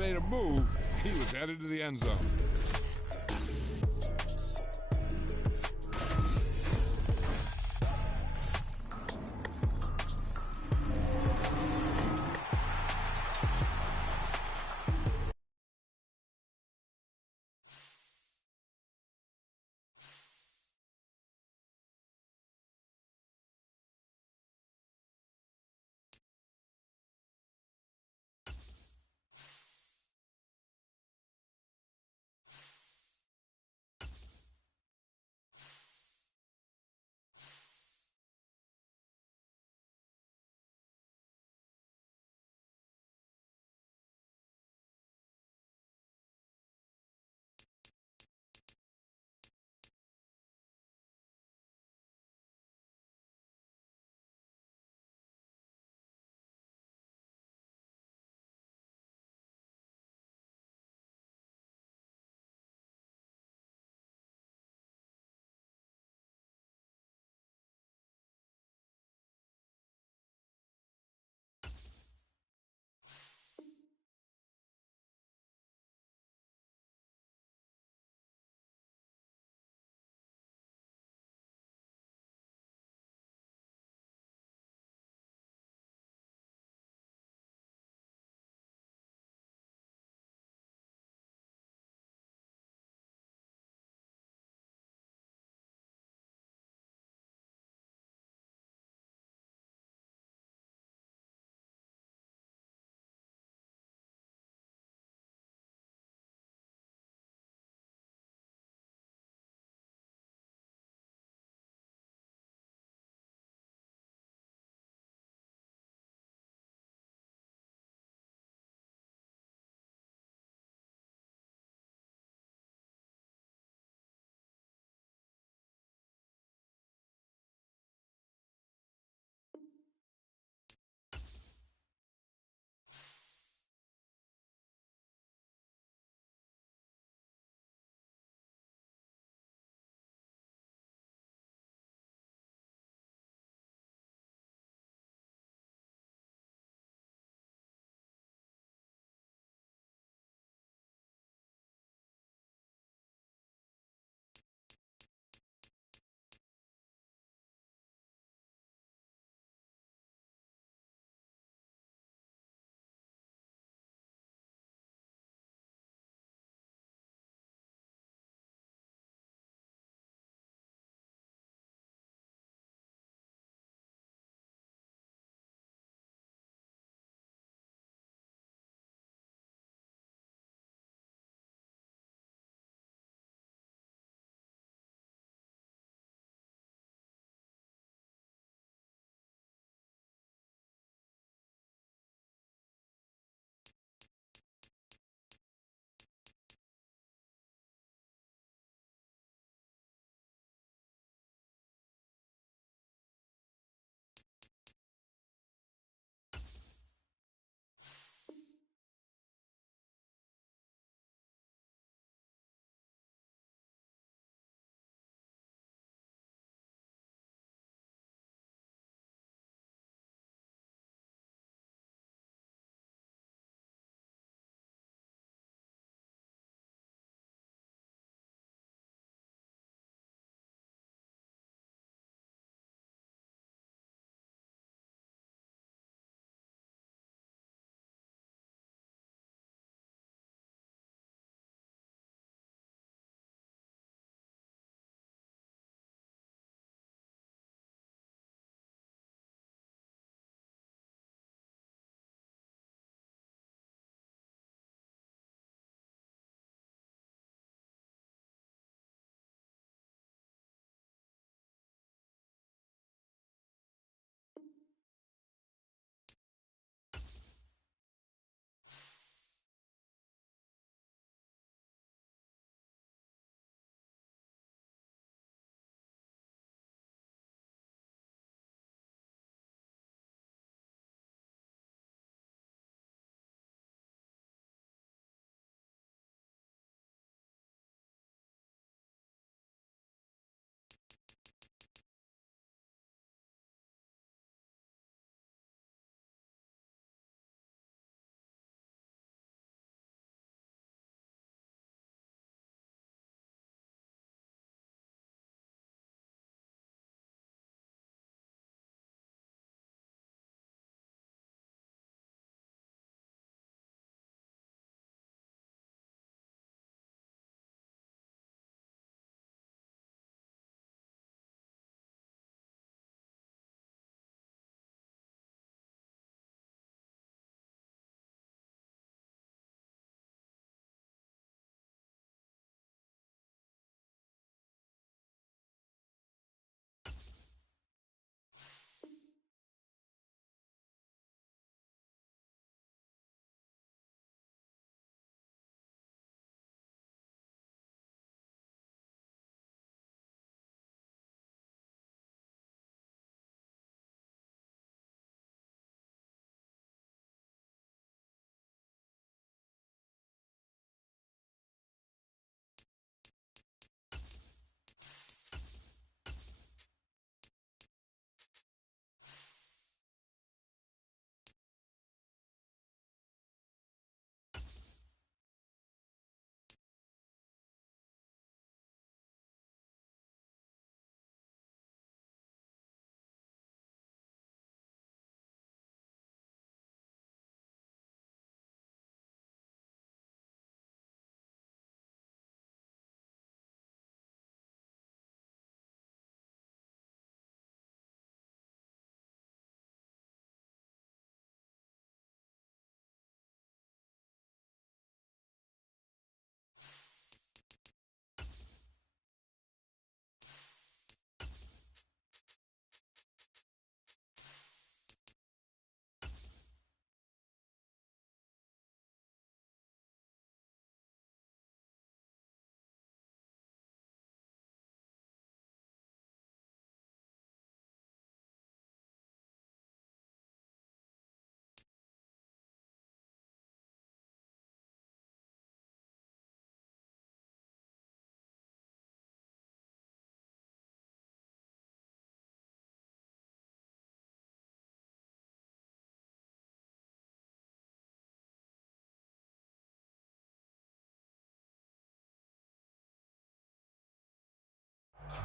made a move, he was headed to the end zone.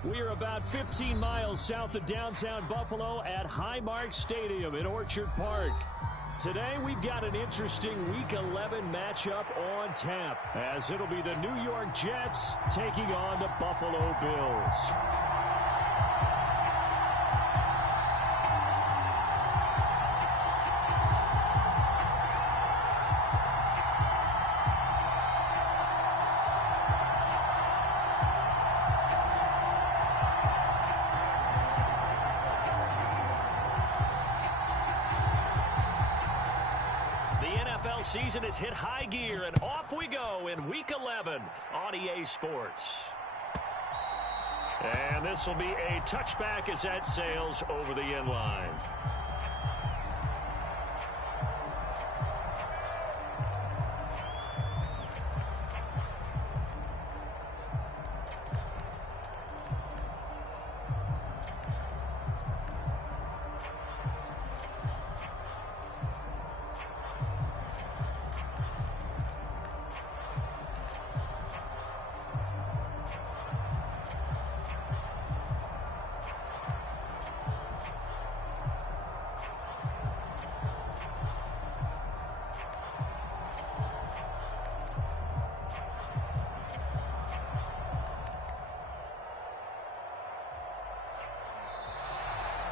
We are about 15 miles south of downtown Buffalo at Highmark Stadium in Orchard Park. Today, we've got an interesting Week 11 matchup on tap, as it'll be the New York Jets taking on the Buffalo Bills. Season has hit high gear, and off we go in Week 11 on EA Sports. And this will be a touchback as that sails over the end line.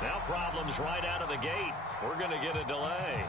Now problems right out of the gate. We're going to get a delay.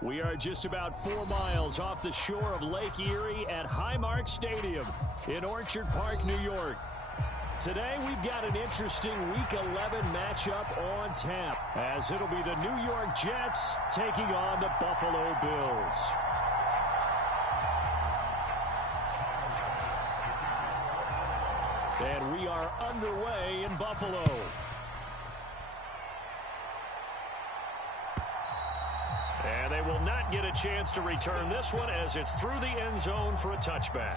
We are just about 4 miles off the shore of Lake Erie at Highmark Stadium in Orchard Park, New York. Today, we've got an interesting Week 11 matchup on tap, as it'll be the New York Jets taking on the Buffalo Bills. And we are underway in Buffalo. And they will not get a chance to return this one, as it's through the end zone for a touchback.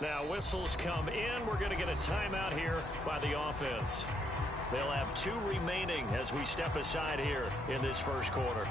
Now whistles come in. We're going to get a timeout here by the offense. They'll have 2 remaining as we step aside here in this first quarter.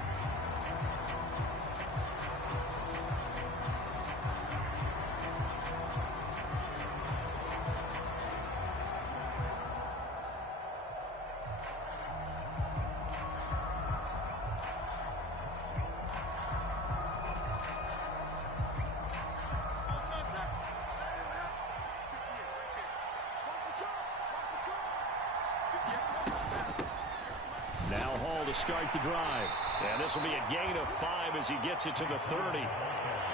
Now Hall to start the drive. And this will be a gain of 5 as he gets it to the 30.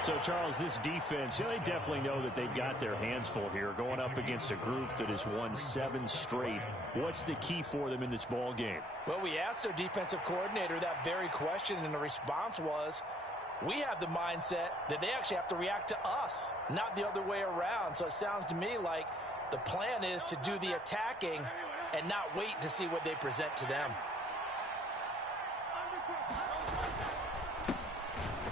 So, Charles, this defense, they definitely know that they've got their hands full here going up against a group that has won 7 straight. What's the key for them in this ball game? Well, we asked their defensive coordinator that very question, and the response was, we have the mindset that they actually have to react to us, not the other way around. So it sounds to me like the plan is to do the attacking and not wait to see what they present to them.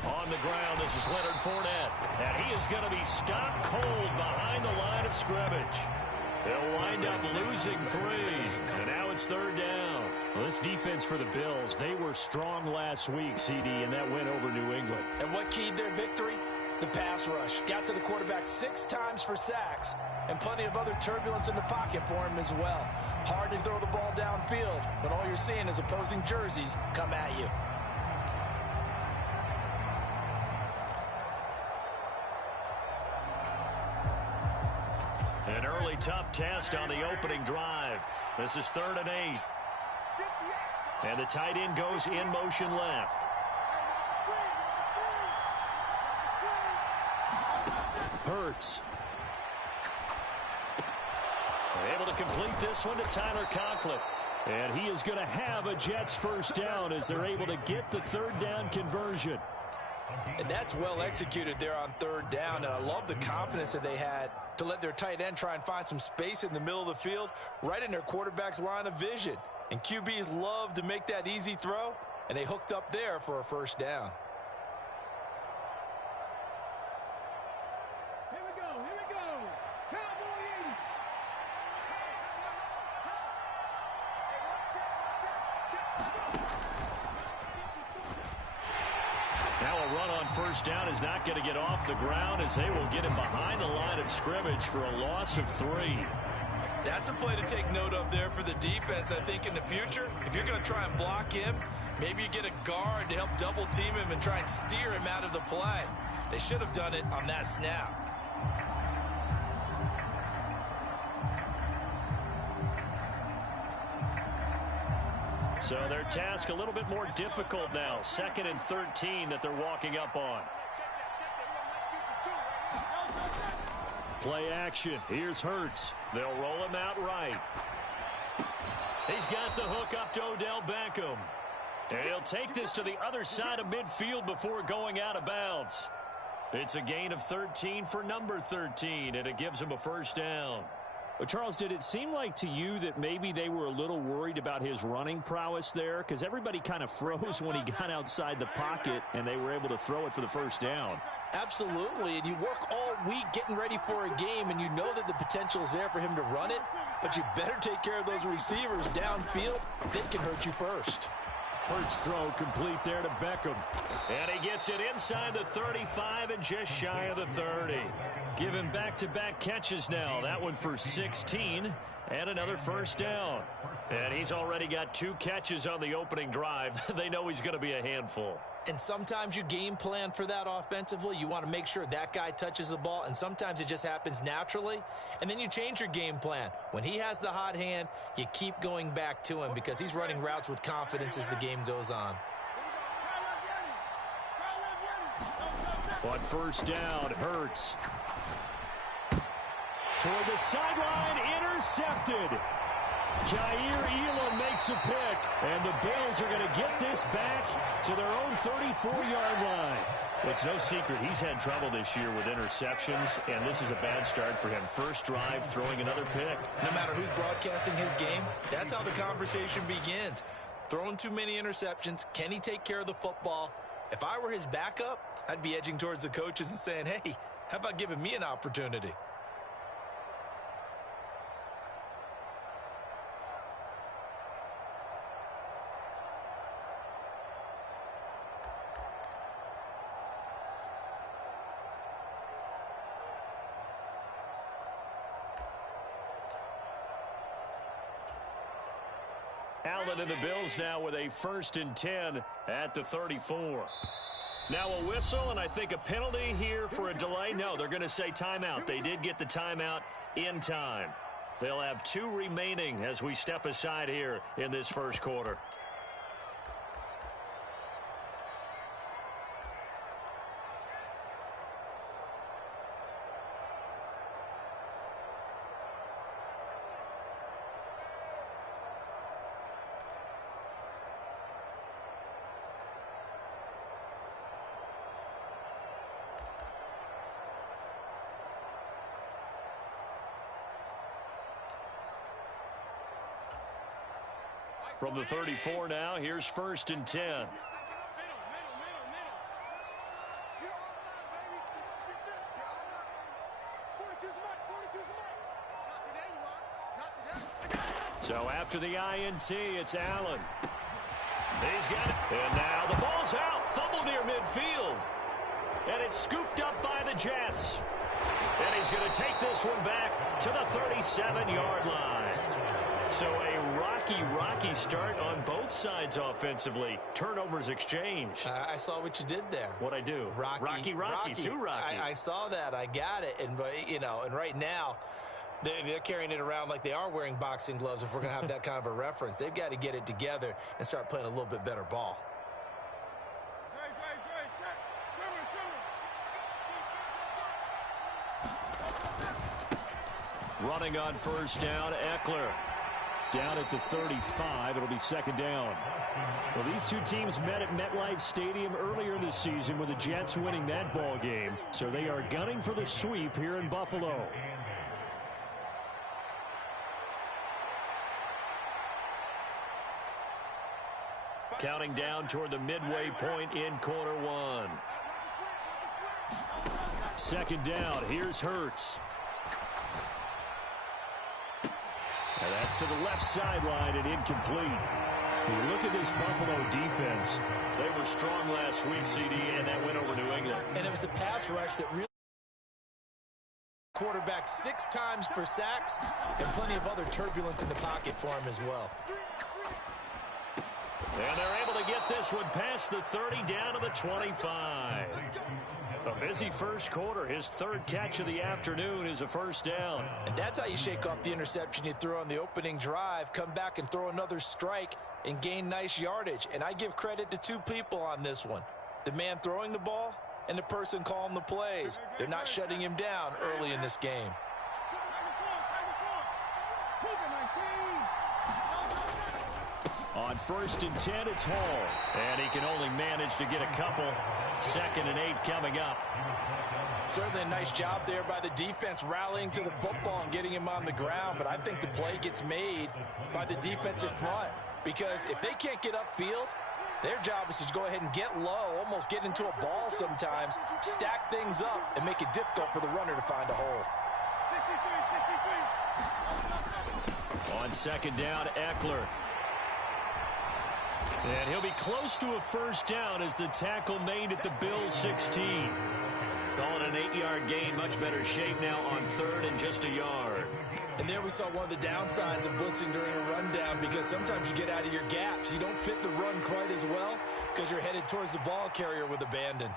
On the ground, this is Leonard Fournette. And he is going to be stopped cold behind the line of scrimmage. They'll wind up losing 3. And now it's 3rd down. Well, this defense for the Bills, they were strong last week, CD, and that went over New England. And what keyed their victory? The pass rush. Got to the quarterback 6 times for sacks, and plenty of other turbulence in the pocket for him as well. Hard to throw the ball downfield when all you're seeing is opposing jerseys come at you. An early tough test on the opening drive. This is 3rd and 8. And the tight end goes in motion left. Hurts. Able to complete this one to Tyler Conklin. And he is going to have a Jets first down as they're able to get the 3rd down conversion. And that's well executed there on 3rd down. And I love the confidence that they had to let their tight end try and find some space in the middle of the field, right in their quarterback's line of vision. And QBs love to make that easy throw, and they hooked up there for a first down. Here we go. Cowboy 80. Now a run on first down is not going to get off the ground as they will get him behind the line of scrimmage for a loss of 3. That's a play to take note of there for the defense. I think in the future, if you're going to try and block him, maybe you get a guard to help double team him and try and steer him out of the play. They should have done it on that snap. So their task a little bit more difficult now. 2nd and 13 that they're walking up on. Play action. Here's Hurts. They'll roll him out right. He's got the hook up to Odell Beckham. And he'll take this to the other side of midfield before going out of bounds. It's a gain of 13 for number 13, and it gives him a first down. Well, Charles, did it seem like to you that maybe they were a little worried about his running prowess there? Because everybody kind of froze when he got outside the pocket, and they were able to throw it for the first down. Absolutely, and you work all week getting ready for a game, and you know that the potential is there for him to run it, but you better take care of those receivers downfield. They can hurt you first. Hurts throw complete there to Beckham. And he gets it inside the 35 and just shy of the 30. Give him back-to-back catches now. That one for 16 and another first down. And he's already got 2 catches on the opening drive. They know he's going to be a handful. And sometimes you game plan for that offensively. You want to make sure that guy touches the ball, and sometimes it just happens naturally. And then you change your game plan. When he has the hot hand, you keep going back to him because he's running routes with confidence as the game goes on. On first down, Hurts. Toward the sideline, intercepted. Jair Elam makes a pick, and the Bills are going to get this back to their own 34-yard line. It's no secret he's had trouble this year with interceptions, and this is a bad start for him. First drive, throwing another pick. No matter who's broadcasting his game, that's how the conversation begins. Throwing too many interceptions, can he take care of the football? If I were his backup, I'd be edging towards the coaches and saying, hey, how about giving me an opportunity? Allen and the Bills now with a 1st and 10 at the 34. Now a whistle, and I think a penalty here for a delay. No, they're going to say timeout. They did get the timeout in time. They'll have 2 remaining as we step aside here in this first quarter. From the 34 now, here's 1st and 10. So after the INT, it's Allen. He's got it. And now the ball's out. Fumble near midfield. And it's scooped up by the Jets. And he's going to take this one back to the 37-yard line. So a rocky start on both sides offensively. Turnovers exchanged. I saw what you did there. What'd I do? Rocky. 2 Rockies. I saw that. I got it. And, and right now, they're carrying it around like they are wearing boxing gloves if we're going to have that kind of a reference. They've got to get it together and start playing a little bit better ball. Running on 1st down, Eckler. Down at the 35, it'll be 2nd down. Well, these two teams met at MetLife Stadium earlier this season with the Jets winning that ball game. So they are gunning for the sweep here in Buffalo. Counting down toward the midway point in quarter 1. 2nd down, here's Hurts. And that's to the left sideline and incomplete. Look at this Buffalo defense. They were strong last week, CD, and that went over New England. And it was the pass rush that really quarterback 6 times for sacks and plenty of other turbulence in the pocket for him as well. And they're able to get this one past the 30 down to the 25. A busy first quarter. His 3rd catch of the afternoon is a 1st down. And that's how you shake off the interception you threw on the opening drive, come back and throw another strike and gain nice yardage. And I give credit to 2 people on this one. The man throwing the ball and the person calling the plays. They're not shutting him down early in this game. On 1st and 10, it's Hall. And he can only manage to get a couple. 2nd and 8 coming up. Certainly a nice job there by the defense rallying to the football and getting him on the ground. But I think the play gets made by the defensive front. Because if they can't get upfield, their job is to go ahead and get low, almost get into a ball sometimes, stack things up, and make it difficult for the runner to find a hole. On 2nd down, Eckler. And he'll be close to a 1st down as the tackle made at the Bills' 16. Calling an 8-yard gain, much better shape now on 3rd and just a yard. And there we saw one of the downsides of blitzing during a rundown, because sometimes you get out of your gaps. You don't fit the run quite as well because you're headed towards the ball carrier with abandon.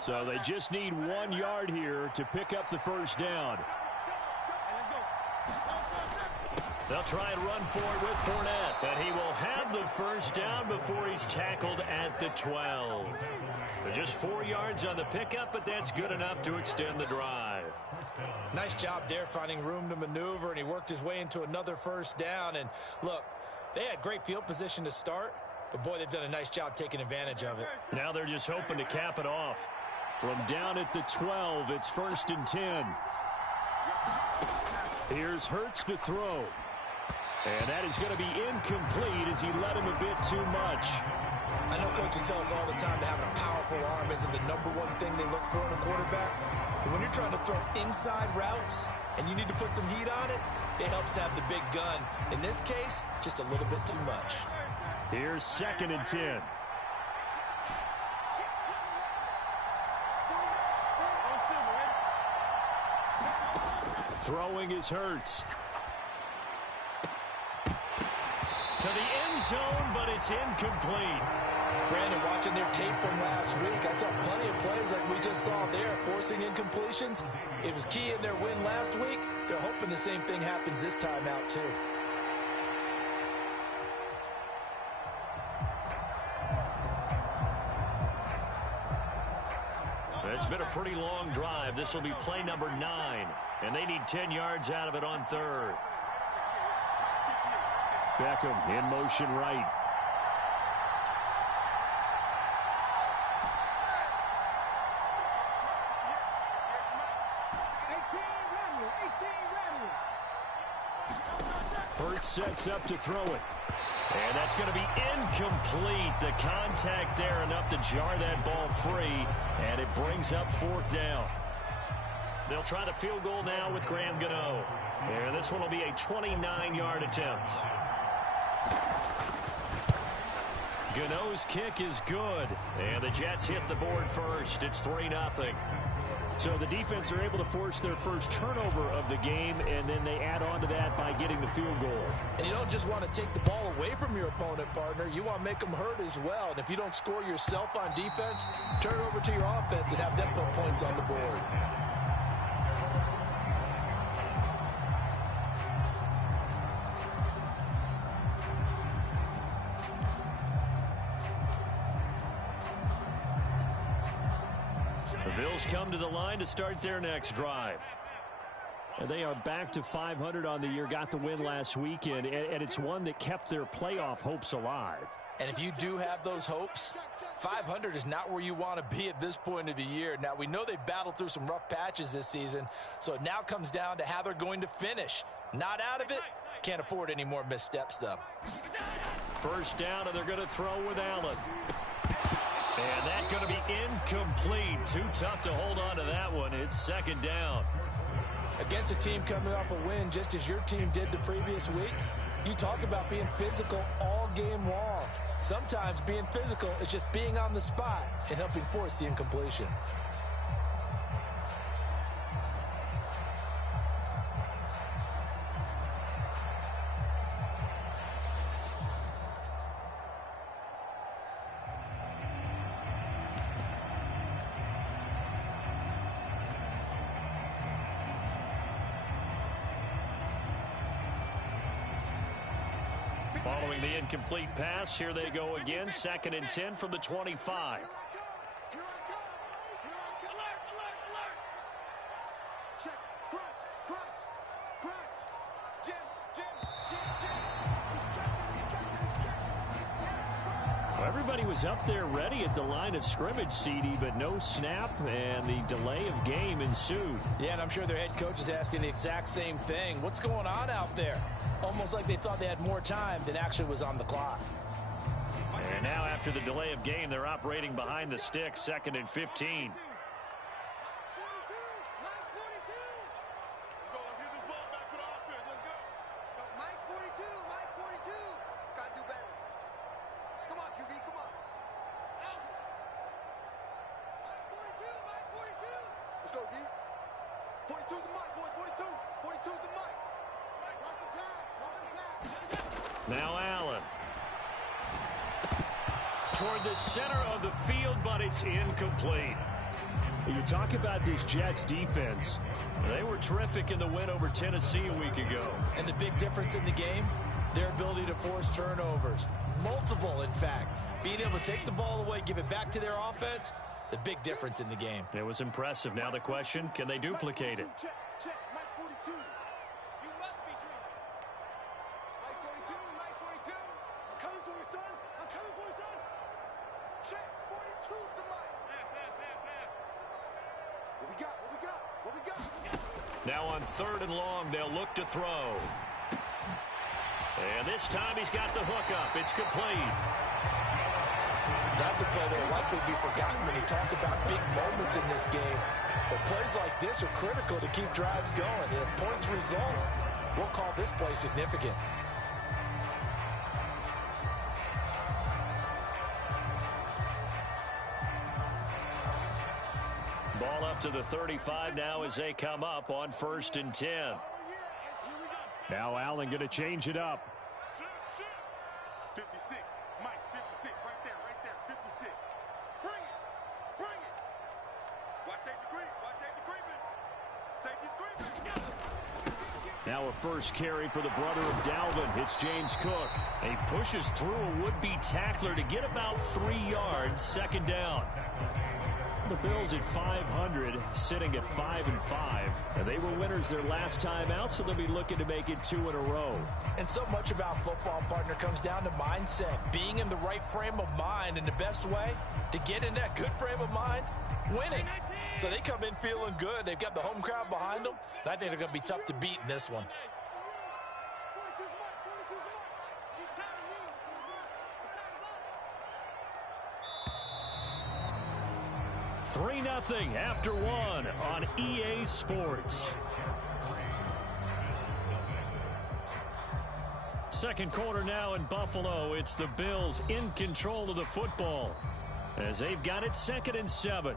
So they just need 1 yard here to pick up the 1st down. They'll try and run for it with Fournette, and he will have the 1st down before he's tackled at the 12. They're just 4 yards on the pickup, but that's good enough to extend the drive. Nice job there finding room to maneuver, and he worked his way into another 1st down. And look, they had great field position to start, but boy, they've done a nice job taking advantage of it. Now they're just hoping to cap it off. From down at the 12, it's 1st and 10. Here's Hurts to throw. And that is going to be incomplete as he led him a bit too much. I know coaches tell us all the time that having a powerful arm isn't the #1 thing they look for in a quarterback. But when you're trying to throw inside routes and you need to put some heat on it, it helps have the big gun. In this case, just a little bit too much. Here's 2nd and 10. Throwing is Hurts. To the end zone, but it's incomplete. Brandon, watching their tape from last week, I saw plenty of plays like we just saw there, forcing incompletions. It was key in their win last week. They're hoping the same thing happens this time out, too. It's been a pretty long drive. This will be play number 9, and they need 10 yards out of it on third. Beckham in motion right. Hurts sets up to throw it. And that's going to be incomplete. The contact there enough to jar that ball free, and it brings up 4th down. They'll try the field goal now with Graham Gano. And this one will be a 29-yard attempt. Gano's kick is good, and the Jets hit the board first. It's 3-0. So the defense are able to force their first turnover of the game, and then they add on to that by getting the field goal. And you don't just want to take the ball away from your opponent, partner. You want to make them hurt as well. And if you don't score yourself on defense, turn it over to your offense and have them put points on the board. Bills come to the line to start their next drive. And they are back to 500 on the year, got the win last weekend, and it's one that kept their playoff hopes alive. And if you do have those hopes, 500 is not where you want to be at this point of the year. Now, we know they battled through some rough patches this season, so it now comes down to how they're going to finish. Not out of it. Can't afford any more missteps, though. First down, and they're going to throw with Allen. And that's going to be incomplete. Too tough to hold on to that one. It's 2nd down. Against a team coming off a win, just as your team did the previous week, you talk about being physical all game long. Sometimes being physical is just being on the spot and helping force the incompletion. Following the incomplete pass, here they go again. 2nd and 10 from the 25. Well, everybody was up there ready at the line of scrimmage, CD, but no snap, and the delay of game ensued. Yeah, and I'm sure their head coach is asking the exact same thing. What's going on out there? Almost like they thought they had more time than actually was on the clock. And now after the delay of game, they're operating behind the sticks, 2nd and 15. Now Allen. Toward the center of the field, but it's incomplete. You talk about this Jets defense. They were terrific in the win over Tennessee a week ago. And the big difference in the game, their ability to force turnovers. Multiple, in fact. Being able to take the ball away, give it back to their offense, the big difference in the game. It was impressive. Now the question, can they duplicate it? Now on 3rd and long, they'll look to throw. And this time he's got the hook up. It's complete. That's a play that will likely be forgotten when you talk about big moments in this game. But plays like this are critical to keep drives going. And if points result, we'll call this play significant. Ball up to the 35 now as they come up on 1st and 10. Now Allen going to change it up. 56, Mike, 56, right there, 56. Bring it. Watch safety creep, Safety's creeping. Now a first carry for the brother of Dalvin. It's James Cook. He pushes through a would-be tackler to get about 3 yards, 2nd down. The Bills at 500, sitting at 5-5. And they were winners their last time out, so they'll be looking to make it 2 in a row. And so much about football, partner, comes down to mindset. Being in the right frame of mind, and the best way to get in that good frame of mind, winning. So they come in feeling good. They've got the home crowd behind them. And I think they're going to be tough to beat in this one. 3-0 after 1 on EA Sports. Second quarter now in Buffalo. It's the Bills in control of the football as they've got it 2nd and 7.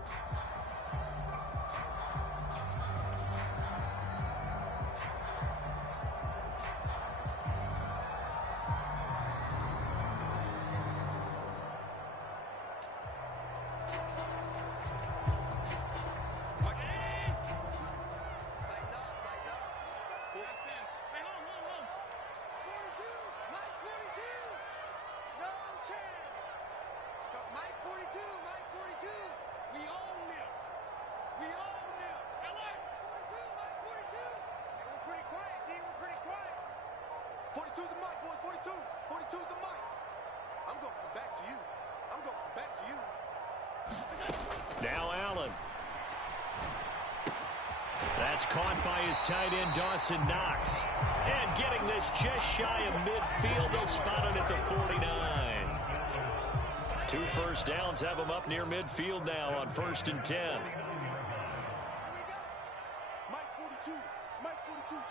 Now Allen. That's caught by his tight end, Dawson Knox. And getting this just shy of midfield. They'll spot it at the 49. 2 first downs have him up near midfield now on 1st and 10. Mike 42,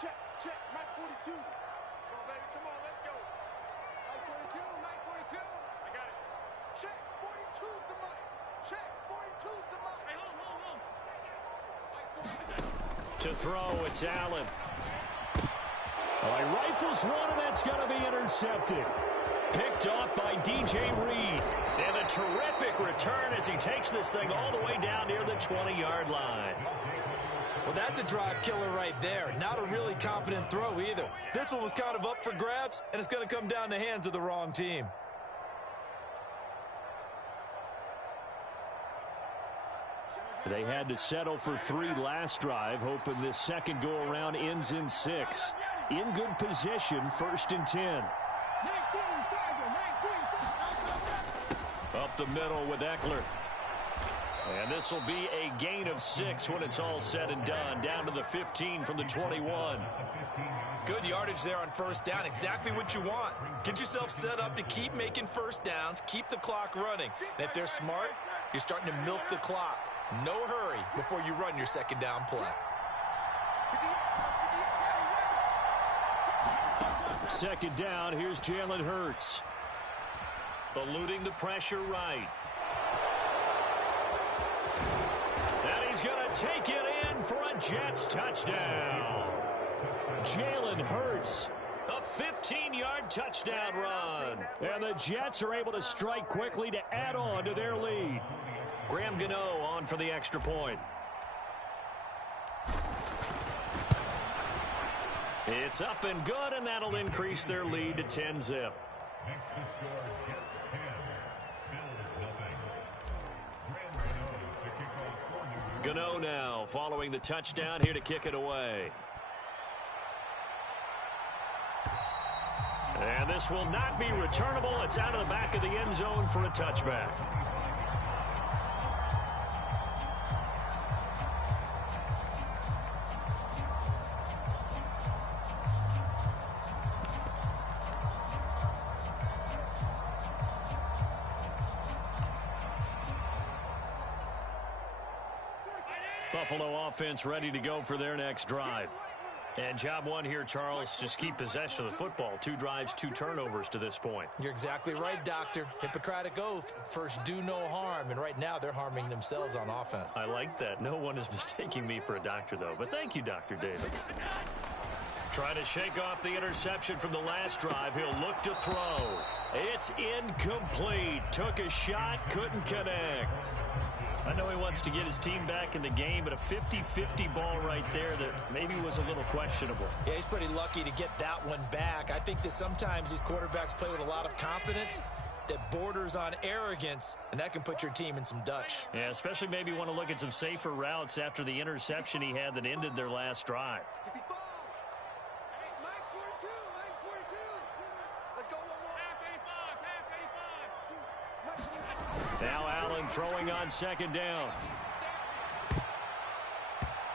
check, Mike 42. Come on, baby, come on, let's go. Mike 42. I got it. Check, 42's the Mike. Check, 42's the Mike. Hey, hold. To throw, it's Allen. Well, he rifles one, and that's going to be intercepted. Picked off by DJ Reed. And a terrific return as he takes this thing all the way down near the 20-yard line. Well, that's a drive killer right there. Not a really confident throw either. This one was kind of up for grabs, and it's going to come down the hands of the wrong team. They had to settle for 3 last drive, hoping this second go-around ends in 6. In good position, 1st and 10. Up the middle with Eckler. And this will be a gain of 6 when it's all said and done. Down to the 15 from the 21. Good yardage there on 1st down. Exactly what you want. Get yourself set up to keep making 1st downs, keep the clock running. And if they're smart, you're starting to milk the clock. No hurry before you run your 2nd down play. 2nd down, here's Jalen Hurts. Eluding the pressure right. And he's going to take it in for a Jets touchdown. Jalen Hurts. A 15-yard touchdown run. And the Jets are able to strike quickly to add on to their lead. Graham Gano on for the extra point. It's up and good, and that'll increase their lead to 10-zip. Gano now following the touchdown here to kick it away. And this will not be returnable. It's out of the back of the end zone for a touchback. Buffalo offense ready to go for their next drive. And job one here, Charles, just keep possession of the football. 2 drives, 2 turnovers to this point. You're exactly right, Doctor. Hippocratic oath. First, do no harm. And right now, they're harming themselves on offense. I like that. No one is mistaking me for a doctor, though. But thank you, Dr. Davis. Trying to shake off the interception from the last drive. He'll look to throw. It's incomplete. Took a shot, couldn't connect. I know he wants to get his team back in the game, but a 50-50 ball right there that maybe was a little questionable. Yeah, he's pretty lucky to get that one back. I think that sometimes these quarterbacks play with a lot of confidence that borders on arrogance, and that can put your team in some Dutch. Yeah, especially maybe want to look at some safer routes after the interception he had that ended their last drive. Now Allen throwing on second down.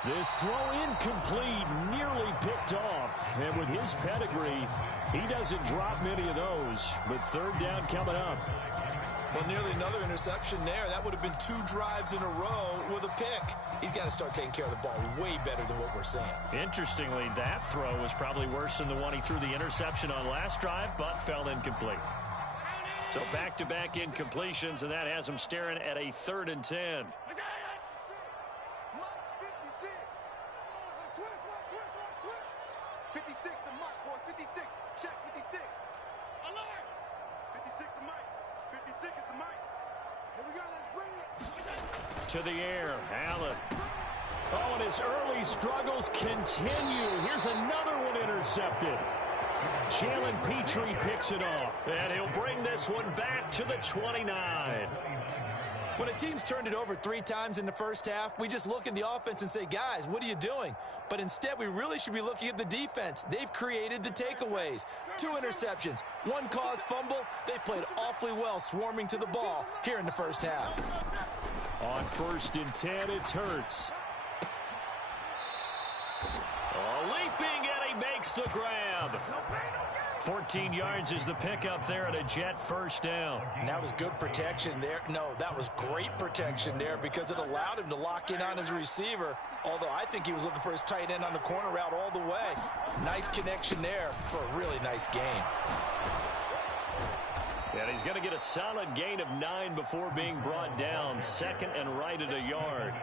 This throw incomplete, nearly picked off. And with his pedigree, he doesn't drop many of those. But third down coming up. Well, nearly another interception there. That would have been 2 drives in a row with a pick. He's got to start taking care of the ball way better than what we're seeing. Interestingly, that throw was probably worse than the one he threw the interception on last drive, but fell incomplete. So back-to-back incompletions, and that has him staring at a 3rd and 10. To the air, Allen. Oh, and his early struggles continue. Here's another one intercepted. Jalen Petrie picks it off, and he'll bring this one back to the 29. When a team's turned it over 3 times in the first half, we just look at the offense and say, guys, what are you doing? But instead, we really should be looking at the defense. They've created the takeaways. 2 interceptions, 1 caused fumble. They played awfully well swarming to the ball here in the first half. On 1st and 10, it's Hurts. Leaping, and he makes the grab. 14 yards is the pickup there at a Jet first down. And that was good protection there. No, that was great protection there because it allowed him to lock in on his receiver. Although I think he was looking for his tight end on the corner route all the way. Nice connection there for a really nice game. And he's going to get a solid gain of 9 before being brought down. 2nd and right at a yard.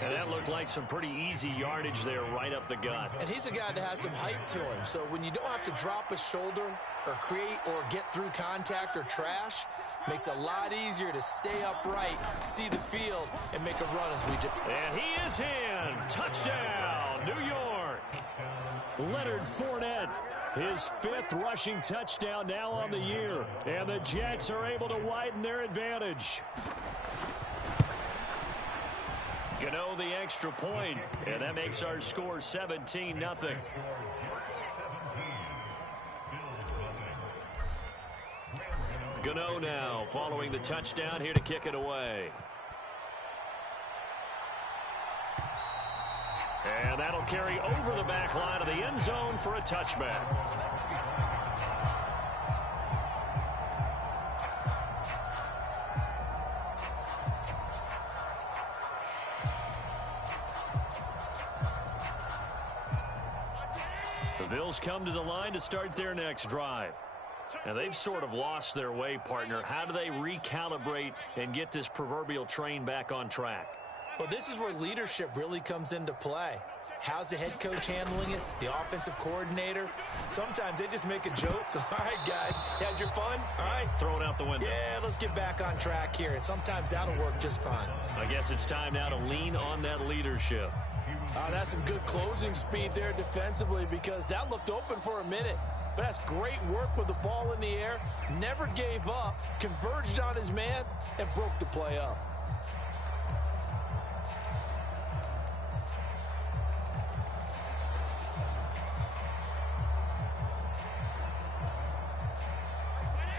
And that looked like some pretty easy yardage there right up the gut. And he's a guy that has some height to him. So when you don't have to drop a shoulder or create or get through contact or trash, makes it a lot easier to stay upright, see the field, and make a run as we do. And he is in. Touchdown, New York. Leonard Fournette, his 5th rushing touchdown now on the year. And the Jets are able to widen their advantage. Gano the extra point, and that makes our score 17-0. Gano now following the touchdown here to kick it away. And that'll carry over the back line of the end zone for a touchback. The Bills come to the line to start their next drive. Now, they've sort of lost their way, partner. How do they recalibrate and get this proverbial train back on track? Well, this is where leadership really comes into play. How's the head coach handling it? The offensive coordinator? Sometimes they just make a joke. All right, guys, had your fun? All right. Throw it out the window. Yeah, let's get back on track here. And sometimes that'll work just fine. I guess it's time now to lean on that leadership. That's some good closing speed there defensively because that looked open for a minute. But that's great work with the ball in the air. Never gave up, converged on his man, and broke the play up.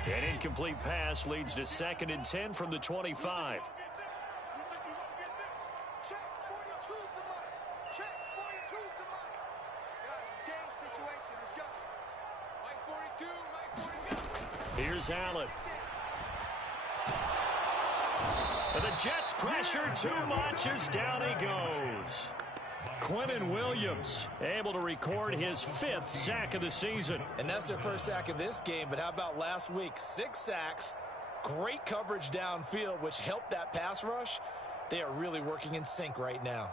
An incomplete pass leads to 2nd and 10 from the 25. Here's Allen. And the Jets pressure too much as down he goes. Quentin Williams able to record his 5th sack of the season. And that's their first sack of this game, but how about last week? 6 sacks, great coverage downfield, which helped that pass rush. They are really working in sync right now.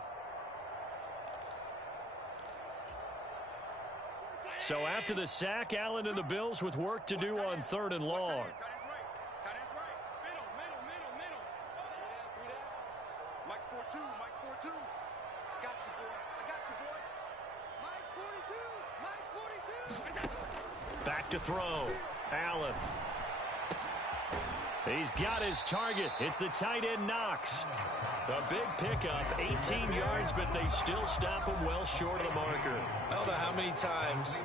So after the sack, Allen and the Bills with work to do on 3rd and long. Mike's 4-2, Mike's 4-2. I got you, boy. I got you, boy. Mike's 42, Mike's 42. Back to throw. Allen. He's got his target. It's the tight end Knox. A big pickup, 18 yards, but they still stop him well short of the marker. I don't know how many times,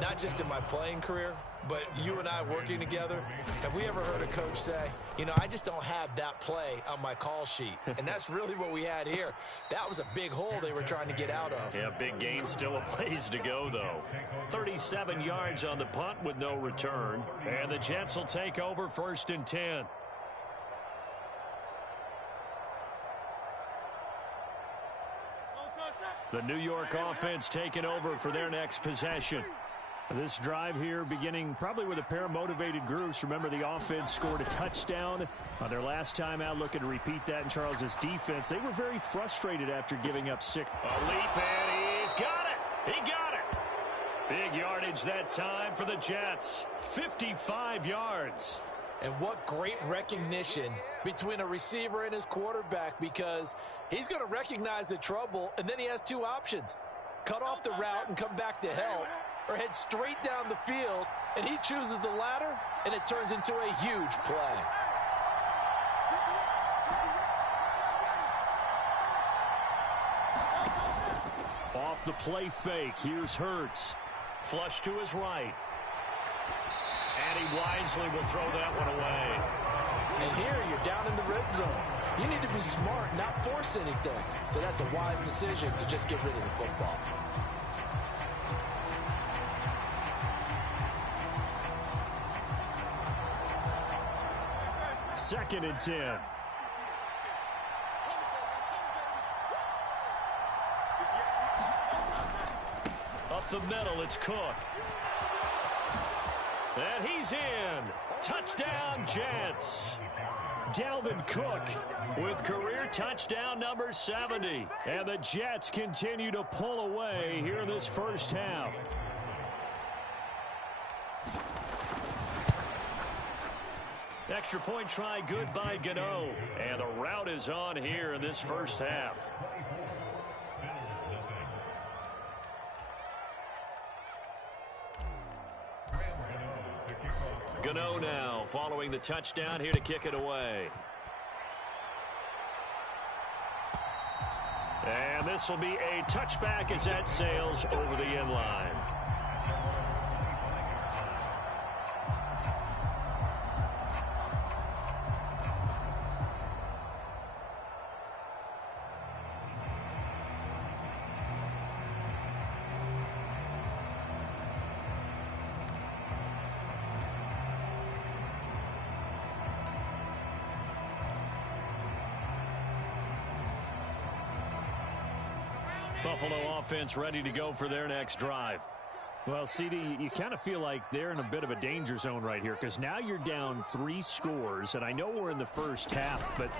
not just in my playing career, but you and I working together, have we ever heard a coach say, you know, I just don't have that play on my call sheet. And that's really what we had here. That was a big hole they were trying to get out of. Yeah, big gain, still a ways to go, though. 37 yards on the punt with no return. And the Jets will take over 1st and 10. The New York offense taking over for their next possession. This drive here beginning probably with a pair of motivated groups. Remember, the offense scored a touchdown on their last time out. Looking to repeat that in Charles's defense. They were very frustrated after giving up 6. A leap, and he's got it. He got it. Big yardage that time for the Jets. 55 yards. And what great recognition between a receiver and his quarterback, because he's going to recognize the trouble, and then he has 2 options. Cut off the route and come back to help, or head straight down the field, and he chooses the latter, and it turns into a huge play. Off the play fake, here's Hurts. Flush to his right. And he wisely will throw that one away. And here you're down in the red zone. You need to be smart, not force anything. So that's a wise decision to just get rid of the football. Second and 10. Up the middle, it's Cook. And he's in. Touchdown, Jets. Dalvin Cook with career touchdown number 70. And the Jets continue to pull away here in this first half. Extra point try good by Gano. And the route is on here in this first half. Gano now following the touchdown here to kick it away. And this will be a touchback as that sails over the end line. Buffalo offense ready to go for their next drive. Well, CD, you kind of feel like they're in a bit of a danger zone right here, because now you're down 3 scores, and I know we're in the first half, but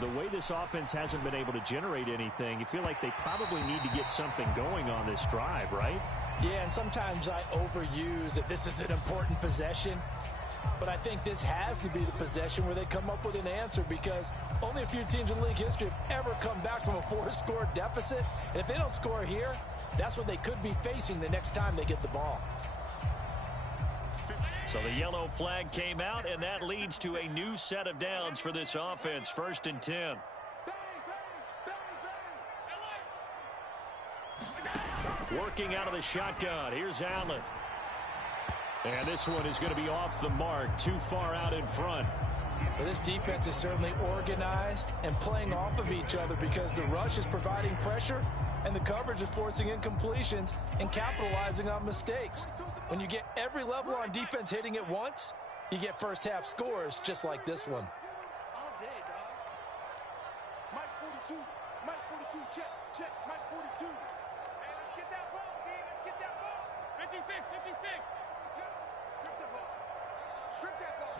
the way this offense hasn't been able to generate anything, you feel like they probably need to get something going on this drive, right? Yeah, and sometimes I overuse that this is an important possession. But I think this has to be the possession where they come up with an answer, because only a few teams in league history have ever come back from a 4-score deficit. And if they don't score here, that's what they could be facing the next time they get the ball. So the yellow flag came out, and that leads to a new set of downs for this offense. 1st and 10. Working out of the shotgun. Here's Allen. And this one is going to be off the mark, too far out in front. Well, this defense is certainly organized and playing off of each other, because the rush is providing pressure and the coverage is forcing incompletions and capitalizing on mistakes. When you get every level on defense hitting at once, you get first half scores just like this one. All day, dog. Mike 42, Mike 42. 42, check, check, Mike 42. Hey, let's get that ball, D. Let's get that ball. 56, 56. Strip that ball. Strip that ball.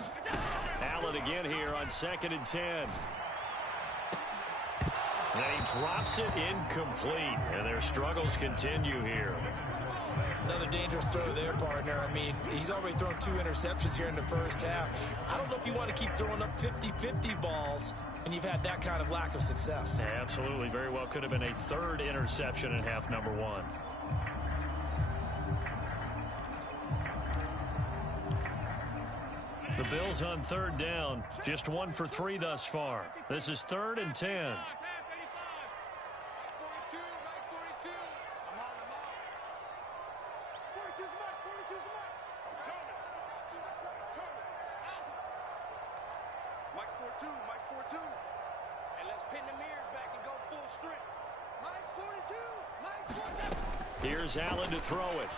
Allen again here on 2nd and 10. And he drops it incomplete, and their struggles continue here. Another dangerous throw there, partner. I mean, he's already thrown 2 interceptions here in the first half. I don't know if you want to keep throwing up 50-50 balls when you've had that kind of lack of success. Yeah, absolutely. Very well could have been a 3rd interception in half number 1. The Bills on 3rd down. Just 1 for 3 thus far. This is 3rd and 10. Here's Allen to throw it.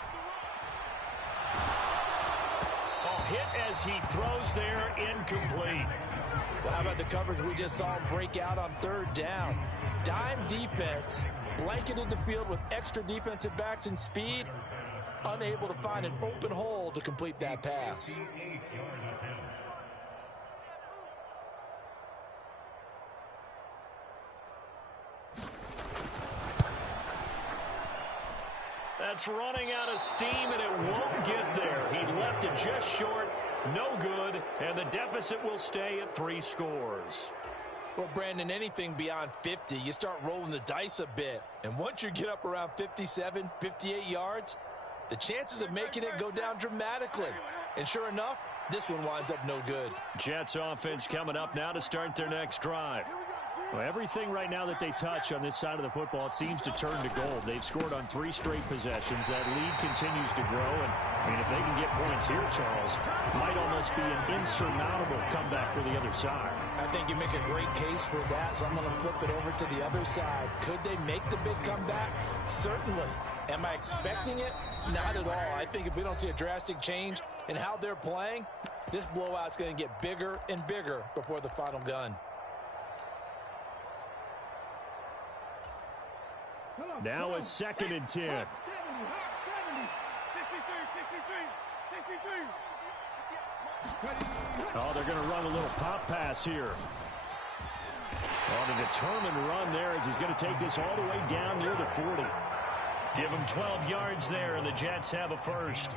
Oh, hit as he throws there, incomplete. Well, how about the coverage we just saw him break out on 3rd down? Dime defense, blanketed the field with extra defensive backs and speed, unable to find an open hole to complete that pass. That's running out of steam, and it won't get there. He left it just short, no good, and the deficit will stay at 3 scores. Well, Brandon, anything beyond 50, you start rolling the dice a bit. And once you get up around 57, 58 yards, the chances of making it go down dramatically. And sure enough, this one winds up no good. Jets offense coming up now to start their next drive. Well, everything right now that they touch on this side of the football, it seems to turn to gold. They've scored on 3 straight possessions. That lead continues to grow. And, I mean, if they can get points here, Charles, might almost be an insurmountable comeback for the other side. I think you make a great case for that, so I'm going to flip it over to the other side. Could they make the big comeback? Certainly. Am I expecting it? Not at all. I think if we don't see a drastic change in how they're playing, this blowout's going to get bigger and bigger before the final gun. Now a 2nd and 10. 63, 63. Oh, they're going to run a little pop pass here. On a determined run there as he's going to take this all the way down near the 40. Give him 12 yards there, and the Jets have a first.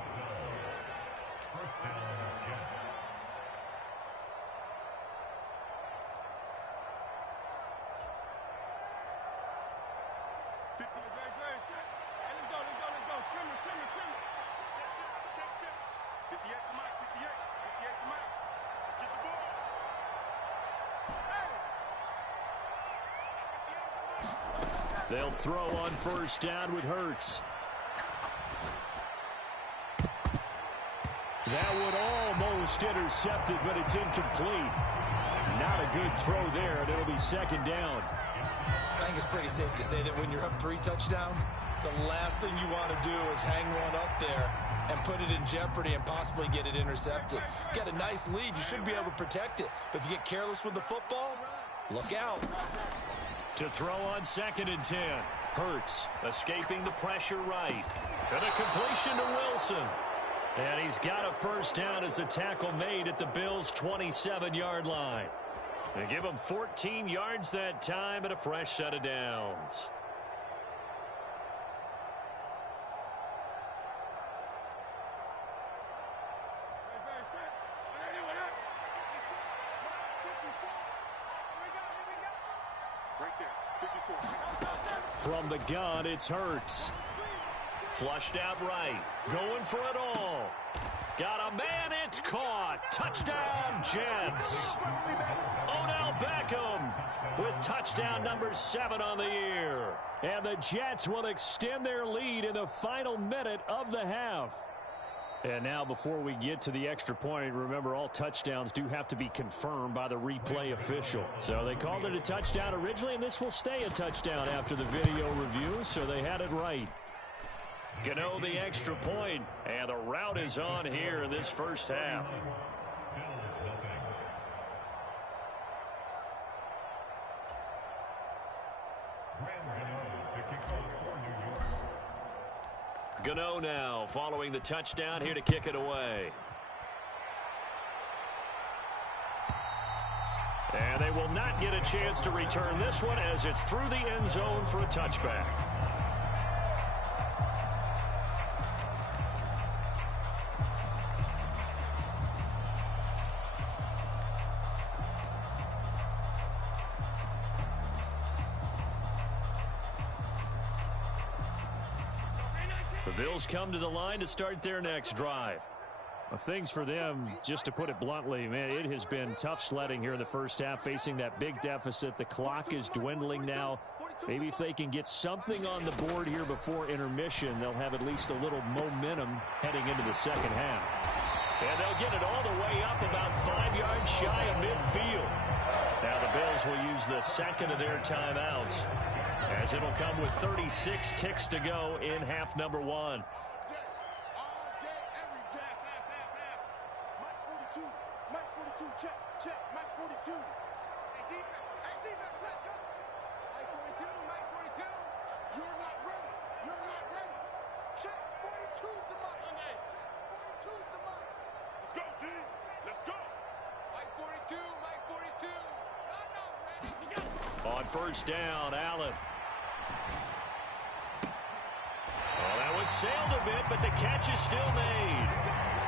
They'll throw on 1st down with Hurts. That would almost intercept it, but it's incomplete. Not a good throw there, and it'll be 2nd down. I think it's pretty safe to say that when you're up 3 touchdowns, the last thing you want to do is hang one up there and put it in jeopardy and possibly get it intercepted. You got a nice lead. You should be able to protect it. But if you get careless with the football, look out. To throw on 2nd and 10. Hurts escaping the pressure right. And a completion to Wilson. And he's got a 1st down as the tackle made at the Bills' 27-yard line. They give him 14 yards that time and a fresh set of downs. From the gun, it's Hurts. Flushed out right. Going for it all. Got a man, it's caught. Touchdown, Jets. Odell Beckham with touchdown number 7 on the year. And the Jets will extend their lead in the final minute of the half. And now before we get to the extra point, remember all touchdowns do have to be confirmed by the replay official. So they called it a touchdown originally, and this will stay a touchdown after the video review, so they had it right. Gano the extra point, and the route is on here in this first half. go now following the touchdown here to kick it away. And they will not get a chance to return this one as it's through the end zone for a touchback. The Bills come to the line to start their next drive. Well, things for them, just to put it bluntly, man, it has been tough sledding here in the first half, facing that big deficit. The clock is dwindling now. Maybe if they can get something on the board here before intermission, they'll have at least a little momentum heading into the second half. And they'll get it all the way up about 5 yards shy of midfield. Now the Bills will use the second of their timeouts, as it'll come with 36 ticks to go in half number one. Check, check, Mike 42. Hey, defense, let's go. Mike 42, Mike 42. You're not ready. You're not ready. Check, 42's the mic. Check, 42's the mic. Let's go, D. Let's go. Mike 42, Mike 42. On first down, Allen. Well, that one sailed a bit, but the catch is still made.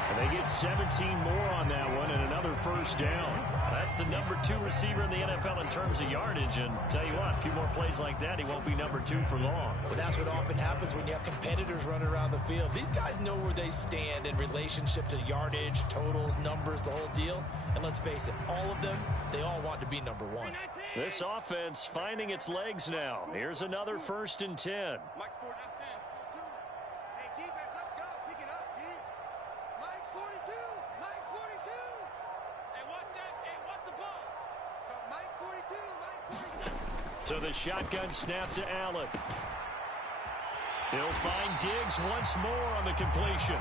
And they get 17 more on that one and another first down. That's the number 2 receiver in the NFL in terms of yardage. And tell you what, a few more plays like that, he won't be number 2 for long. Well, that's what often happens when you have competitors running around the field. These guys know where they stand in relationship to yardage, totals, numbers, the whole deal. And let's face it, all of them, they all want to be number 1. This offense finding its legs now. Here's another 1st and 10. Mike's 42. Hey, defense, let's go. Pick it up, D. Mike's 42. Mike's 42. Hey, what's that? Hey, what's the ball? It's got Mike 42. Mike 42. So the shotgun snap to Allen. He'll find Diggs once more on the completion.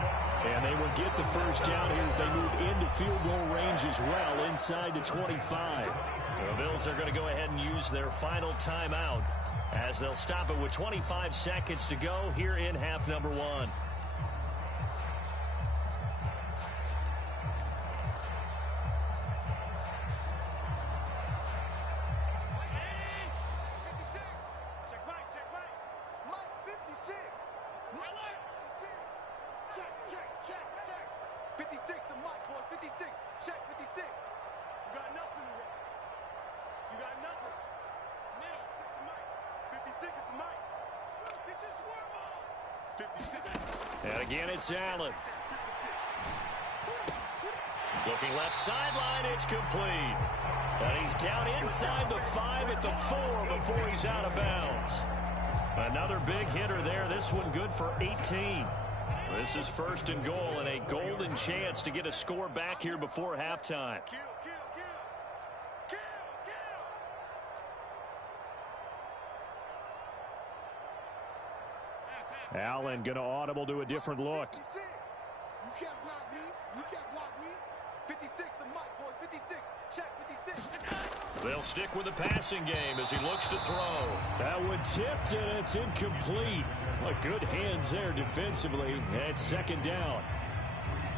And they will get the first down here as they move into field goal range as well inside the 25. The Bills are going to go ahead and use their final timeout as they'll stop it with 25 seconds to go here in half number one. And again, it's Allen. Looking left sideline, it's complete. And he's down inside the 5 at the 4 before he's out of bounds. Another big hitter there. This one good for 18. This is 1st and goal and a golden chance to get a score back here before halftime. Allen going to audible to a different look. 56. You can't block me. You can't block me. 56 the mic, boys. 56. Check 56. They'll stick with the passing game as he looks to throw. That one tipped and it's incomplete. Well, good hands there defensively at 2nd down.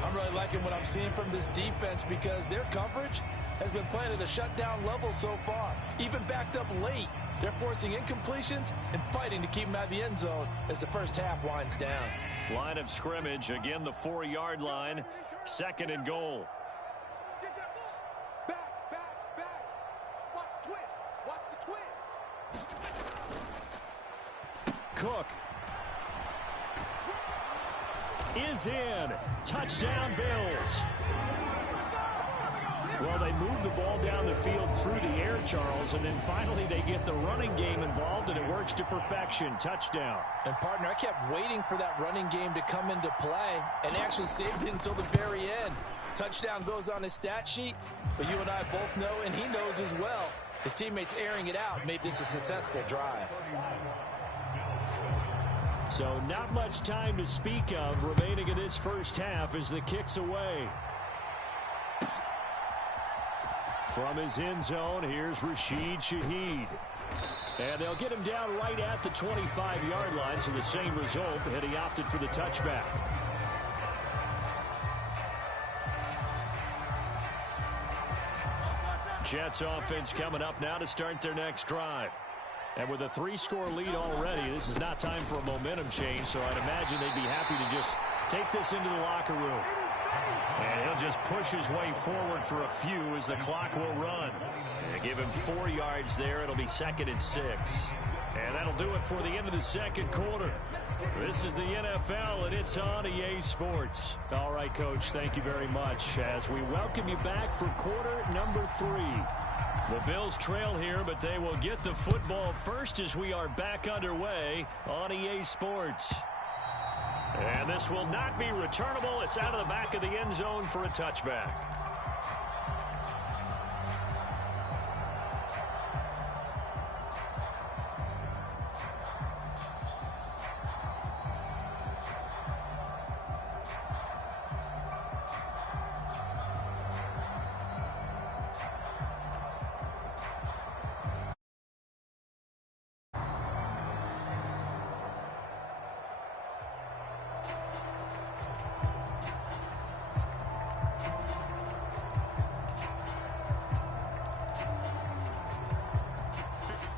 I'm really liking what I'm seeing from this defense because their coverage has been playing at a shutdown level so far. Even backed up late. They're forcing incompletions and fighting to keep them out of the end zone as the first half winds down. Line of scrimmage, again the 4-yard line. 2nd and goal. Get that ball. Back. Watch the twist. Watch the twist. Cook is in. Touchdown, Bills. Well, they move the ball down the field through the air, Charles, and then finally they get the running game involved, and it works to perfection. Touchdown. And, partner, I kept waiting for that running game to come into play and actually saved it until the very end. Touchdown goes on his stat sheet, but you and I both know, and he knows as well, his teammates airing it out made this a successful drive. So not much time to speak of remaining in this first half as the kick's away. From his end zone, here's Rashid Shaheed. And they'll get him down right at the 25-yard line, so the same result, and he opted for the touchback. Jets offense coming up now to start their next drive. And with a 3-score lead already, this is not time for a momentum change, so I'd imagine they'd be happy to just take this into the locker room. And he'll just push his way forward for a few as the clock will run. And give him 4 yards there. It'll be 2nd and 6. And that'll do it for the end of the second quarter. This is the NFL, and it's on EA Sports. All right, Coach, thank you very much as we welcome you back for quarter number 3. The Bills trail here, but they will get the football first as we are back underway on EA Sports. And this will not be returnable. It's out of the back of the end zone for a touchback.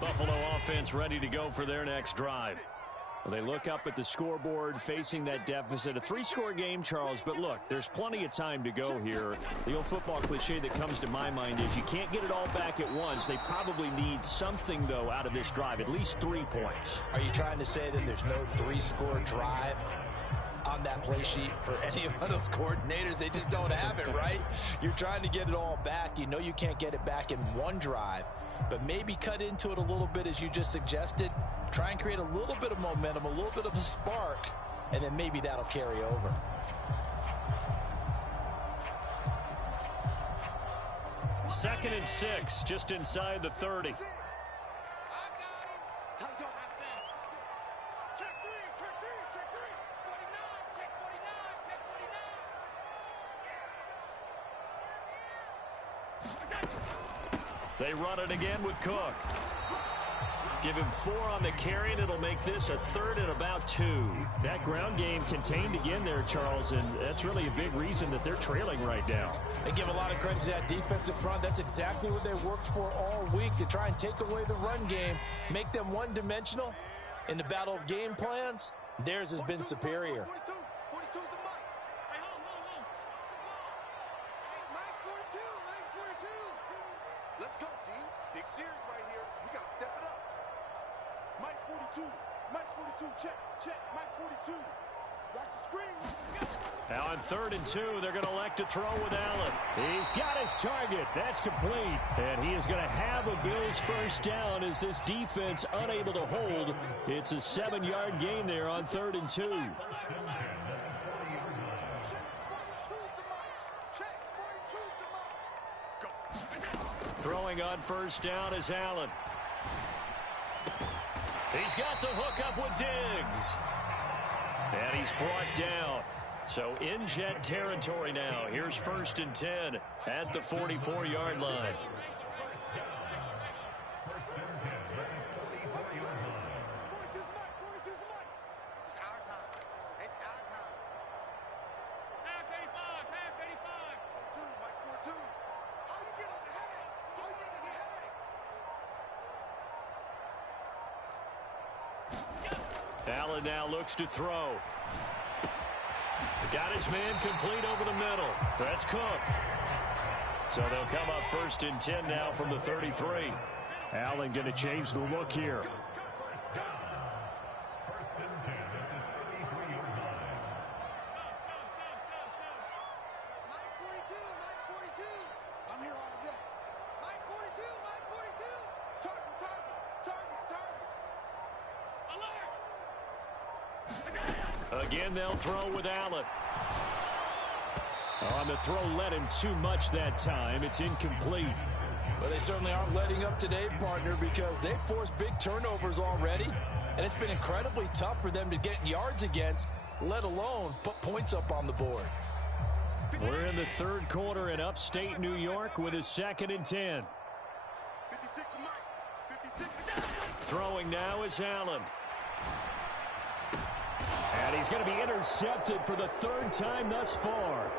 Buffalo offense ready to go for their next drive. Well, they look up at the scoreboard facing that deficit. A 3-score game, Charles, but look, there's plenty of time to go here. The old football cliche that comes to my mind is you can't get it all back at once. They probably need something, though, out of this drive, at least 3 points. Are you trying to say that there's no 3-score drive on that play sheet for any of those coordinators? They just don't have it, right? You're trying to get it all back. You know you can't get it back in one drive, but maybe cut into it a little bit as you just suggested. Try and create a little bit of momentum, a little bit of a spark, and then maybe that'll carry over. Second and 6, just inside the 30. They run it again with Cook. Give him 4 on the carry, and it'll make this a 3rd and about 2. That ground game contained again there, Charles, and that's really a big reason that they're trailing right now. They give a lot of credit to that defensive front. That's exactly what they worked for all week, to try and take away the run game, make them one-dimensional. In the battle of game plans, theirs has been superior. Let's go, D. Big series right here. We got to step it up. Mike 42. Mike 42. Check. Mike 42. Watch the screen. Now on 3rd and 2, they're going to elect to throw with Allen. He's got his target. That's complete. And he is going to have a Bills first down as this defense unable to hold. It's a 7-yard gain there on 3rd and 2. Throwing on first down is Allen. He's got the hook up with Diggs. And he's brought down. So in Jet territory now. Here's 1st and 10 at the 44-yard line. Allen now looks to throw. Got his man complete over the middle. That's Cook. So they'll come up 1st and 10 now from the 33. Allen going to change the look here. Again, they'll throw with Allen. On the throw, led him too much that time. It's incomplete. Well, they certainly aren't letting up today, partner, because they've forced big turnovers already, and it's been incredibly tough for them to get yards against, let alone put points up on the board. We're in the third quarter in upstate New York with a 2nd and 10. 56 to Mike. 56. Throwing now is Allen. And he's going to be intercepted for the 3rd time thus far.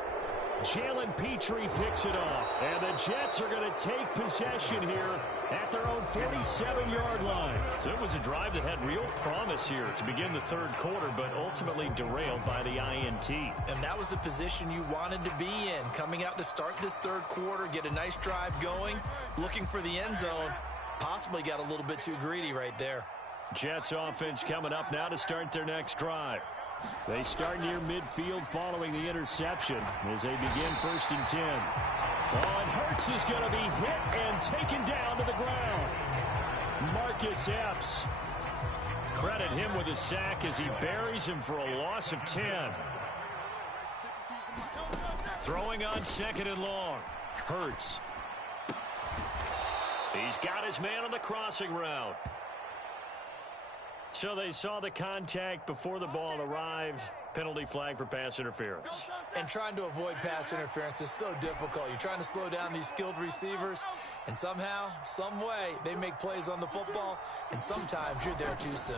Jalen Petrie picks it off. And the Jets are going to take possession here at their own 47-yard line. So it was a drive that had real promise here to begin the third quarter, but ultimately derailed by the INT. And that was the position you wanted to be in. Coming out to start this third quarter, get a nice drive going, looking for the end zone. Possibly got a little bit too greedy right there. Jets offense coming up now to start their next drive. They start near midfield following the interception as they begin 1st and 10. Oh, and Hurts is going to be hit and taken down to the ground. Marcus Epps. Credit him with a sack as he buries him for a loss of 10. Throwing on 2nd and long. Hurts. He's got his man on the crossing route. So they saw the contact before the ball arrived. Penalty flag for pass interference. And trying to avoid pass interference is so difficult. You're trying to slow down these skilled receivers, and somehow, some way, they make plays on the football, and sometimes you're there too soon.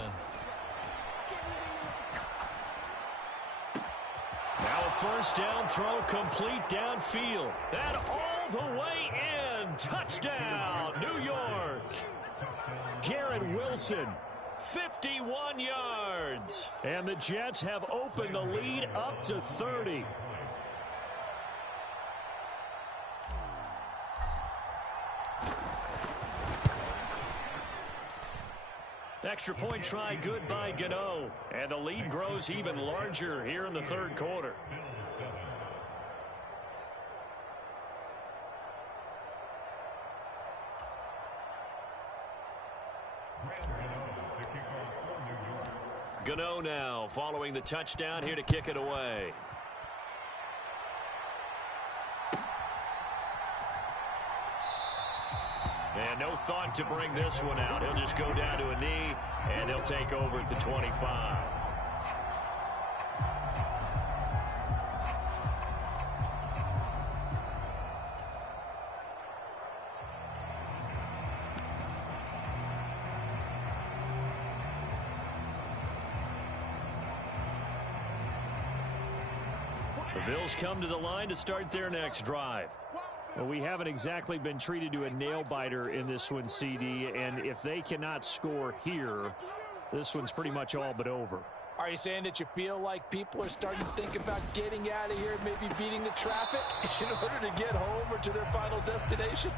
Now a 1st down throw complete downfield. And all the way in. Touchdown, New York. Garrett Wilson. 51 yards. And the Jets have opened the lead up to 30. Extra point try good by Gano. And the lead grows even larger here in the third quarter. Gano now following the touchdown here to kick it away. And no thought to bring this one out. He'll just go down to a knee, and he'll take over at the 25. The Bills come to the line to start their next drive. Well, we haven't exactly been treated to a nail-biter in this one, CD, and if they cannot score here, this one's pretty much all but over. Are you saying that you feel like people are starting to think about getting out of here, maybe beating the traffic in order to get home or to their final destination?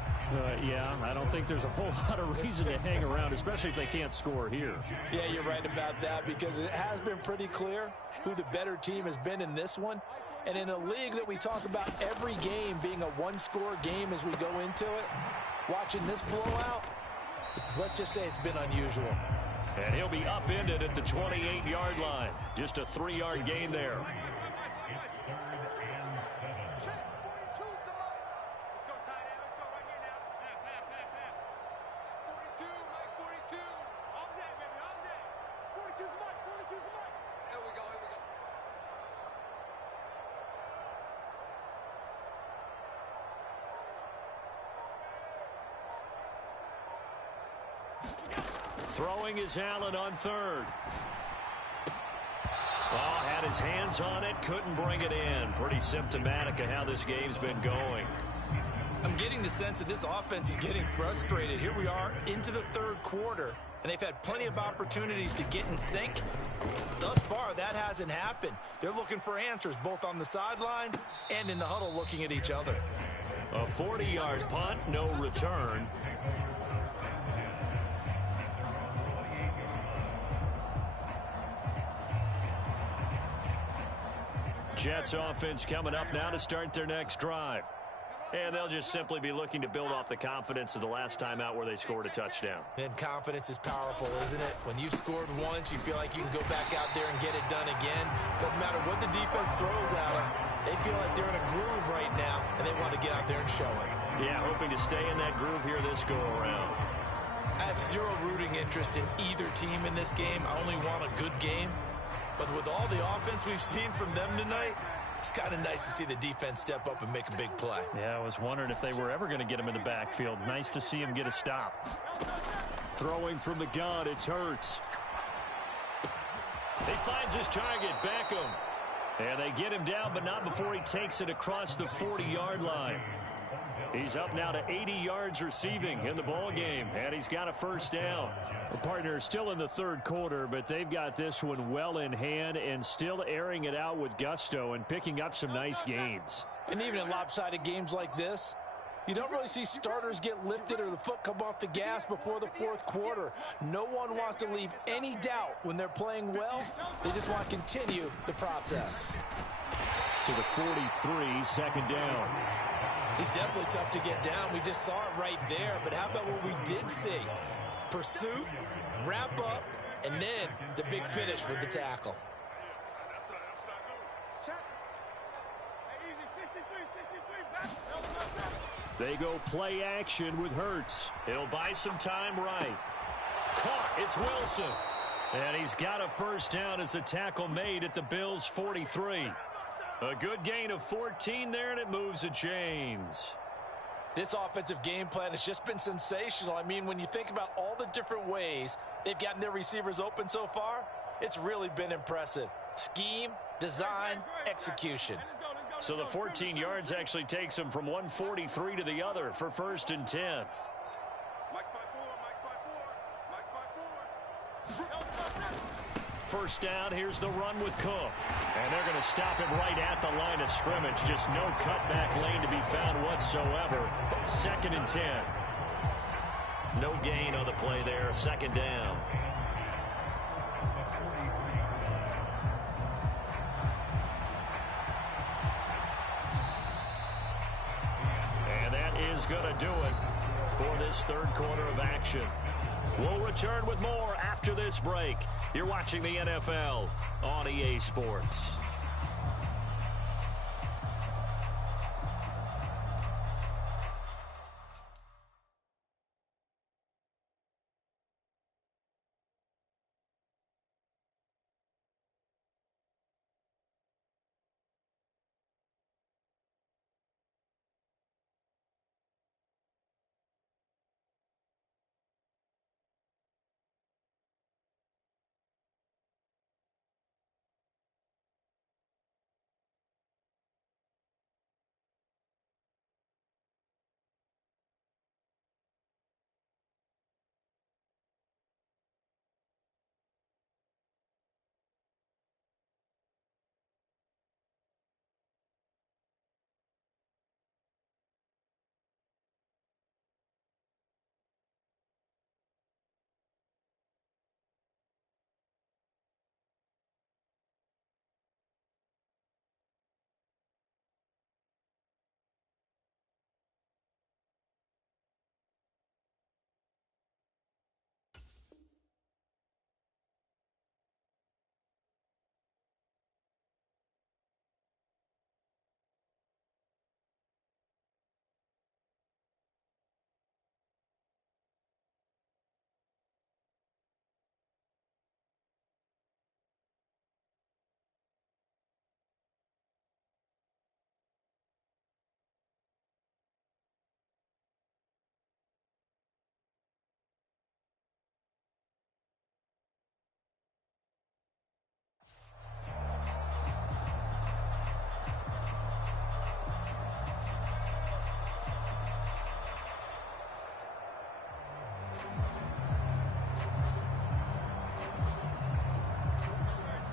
Yeah, I don't think there's a whole lot of reason to hang around, especially if they can't score here. Yeah, you're right about that, because it has been pretty clear who the better team has been in this one. And in a league that we talk about every game being a one-score game as we go into it, watching this blowout, let's just say it's been unusual. And he'll be upended at the 28-yard line. Just a 3-yard gain there. Throwing is Allen on 3rd. Oh, had his hands on it, couldn't bring it in. Pretty symptomatic of how this game's been going. I'm getting the sense that this offense is getting frustrated. Here we are into the third quarter, and they've had plenty of opportunities to get in sync. Thus far, that hasn't happened. They're looking for answers both on the sideline and in the huddle looking at each other. A 40-yard punt, no return. Jets offense coming up now to start their next drive. And they'll just simply be looking to build off the confidence of the last time out where they scored a touchdown. And confidence is powerful, isn't it? When you've scored once, you feel like you can go back out there and get it done again. Doesn't matter what the defense throws at them. They feel like they're in a groove right now, and they want to get out there and show it. Yeah, hoping to stay in that groove here this go-around. I have zero rooting interest in either team in this game. I only want a good game. But with all the offense we've seen from them tonight, It's kind of nice to see the defense step up and make a big play. Yeah, I was wondering if they were ever going to get him in the backfield. Nice to see him get a stop. Throwing from the gun, it's Hurts. He finds his target, Beckham. And they get him down, but not before he takes it across the 40-yard line. He's up now to 80 yards receiving in the ball game, and he's got a first down. The partner still in the third quarter, but they've got this one well in hand and still airing it out with gusto and picking up some nice gains. And even in lopsided games like this, you don't really see starters get lifted or the foot come off the gas before the fourth quarter. No one wants to leave any doubt when they're playing well. They just want to continue the process. To the 43, second down. He's definitely tough to get down. We just saw it right there. But how about what we did see? Pursuit, wrap up, and then the big finish with the tackle. They go play action with Hurts. He'll buy some time right. Caught. It's Wilson. And he's got a first down as a tackle made at the Bills' 43. A good gain of 14 there, and it moves the chains. This offensive game plan has just been sensational. I mean, when you think about all the different ways they've gotten their receivers open so far, it's really been impressive. Scheme, design, execution. So the 14 yards actually takes him from 143 to the other for first and 10. First down, here's the run with Cook. And they're going to stop him right at the line of scrimmage. Just no cutback lane to be found whatsoever. Second and 10. No gain on the play there. Second down. And that is going to do it for this third quarter of action. We'll return with more after this break. You're watching the NFL on EA Sports.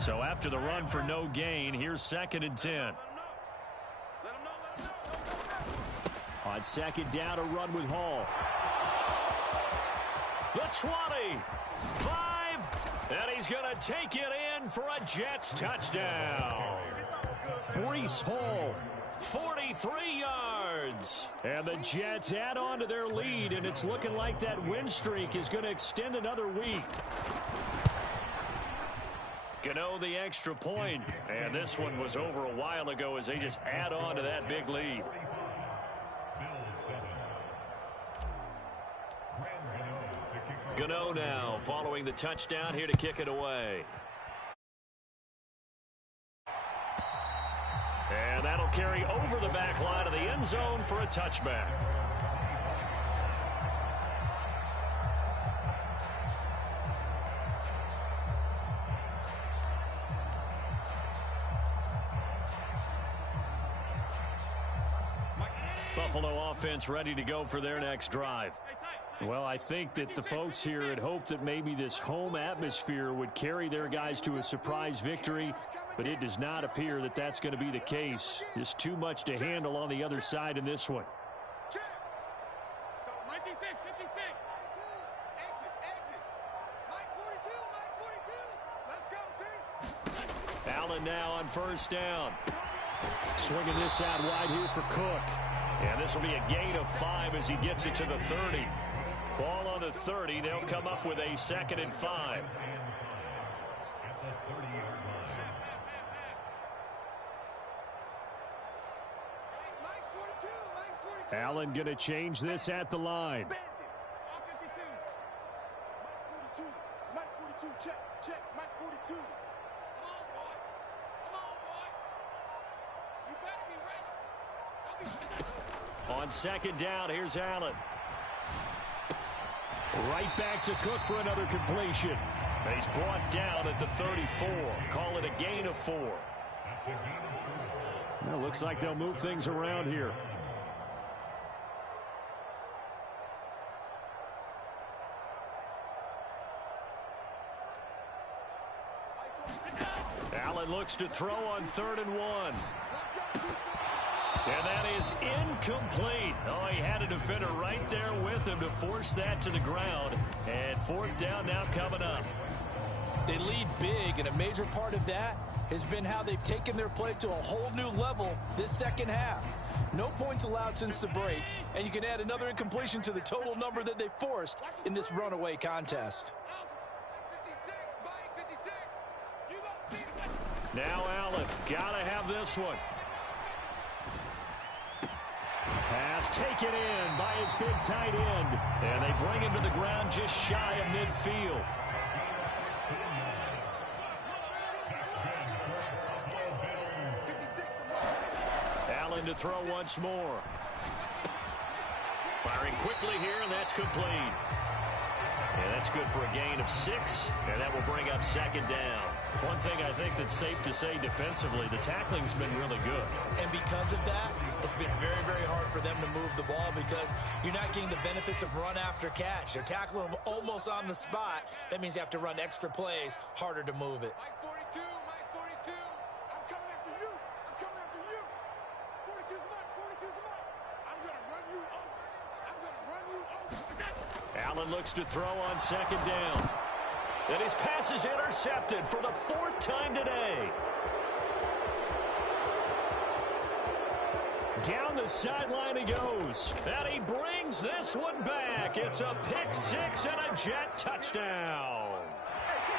So after the run for no gain, here's second and 10. On second down, a run with Hall. The 20, 5, and he's going to take it in for a Jets touchdown. Breece Hall, 43 yards. And the Jets add on to their lead, and it's looking like that win streak is going to extend another week. Gano the extra point, and this one was over a while ago as they just add on to that big lead. Gano now following the touchdown here to kick it away. the back line of the end zone for a touchback. Buffalo offense ready to go for their next drive. Well, I think that the folks here had hoped that maybe this home atmosphere would carry their guys to a surprise victory, but it does not appear that that's going to be the case. There's too much to handle on the other side in this one. Allen now on first down. Swinging this out wide here for Cook. And this will be a gain of 5 as he gets it to the 30. Ball on the 30. They'll come up with a 2nd and 5. Allen going to change this at the line. Mike 42, check, Mike 42. On 2nd down, here's Allen. Right back to Cook for another completion. And he's brought down at the 34. Call it a gain of 4. Well, looks like they'll move things around here. Allen looks to throw on 3rd and 1. And that is incomplete. Oh, he had a defender right there with him to force that to the ground. And 4th down now coming up. They lead big, and a major part of that has been how they've taken their play to a whole new level this second half. No points allowed since the break, and you can add another incompletion to the total number that they forced in this runaway contest. Now Allen, gotta have this one. Pass taken in by his big tight end. And they bring him to the ground just shy of midfield. Allen to throw once more. Firing quickly here, and that's complete. And that's good for a gain of 6, and that will bring up 2nd down. One thing I think that's safe to say defensively, the tackling's been really good. And because of that, it's been very, very hard for them to move the ball because you're not getting the benefits of run after catch. They're tackling them almost on the spot. That means you have to run extra plays, harder to move it. Mike 42, I'm coming after you. I'm coming after you. 42's mine, 42's mine. I'm going to run you over. I'm going to run you over. Allen looks to throw on 2nd down. And his pass is intercepted for the 4th time today. Down the sideline he goes. And he brings this one back. It's a pick 6 and a Jet touchdown.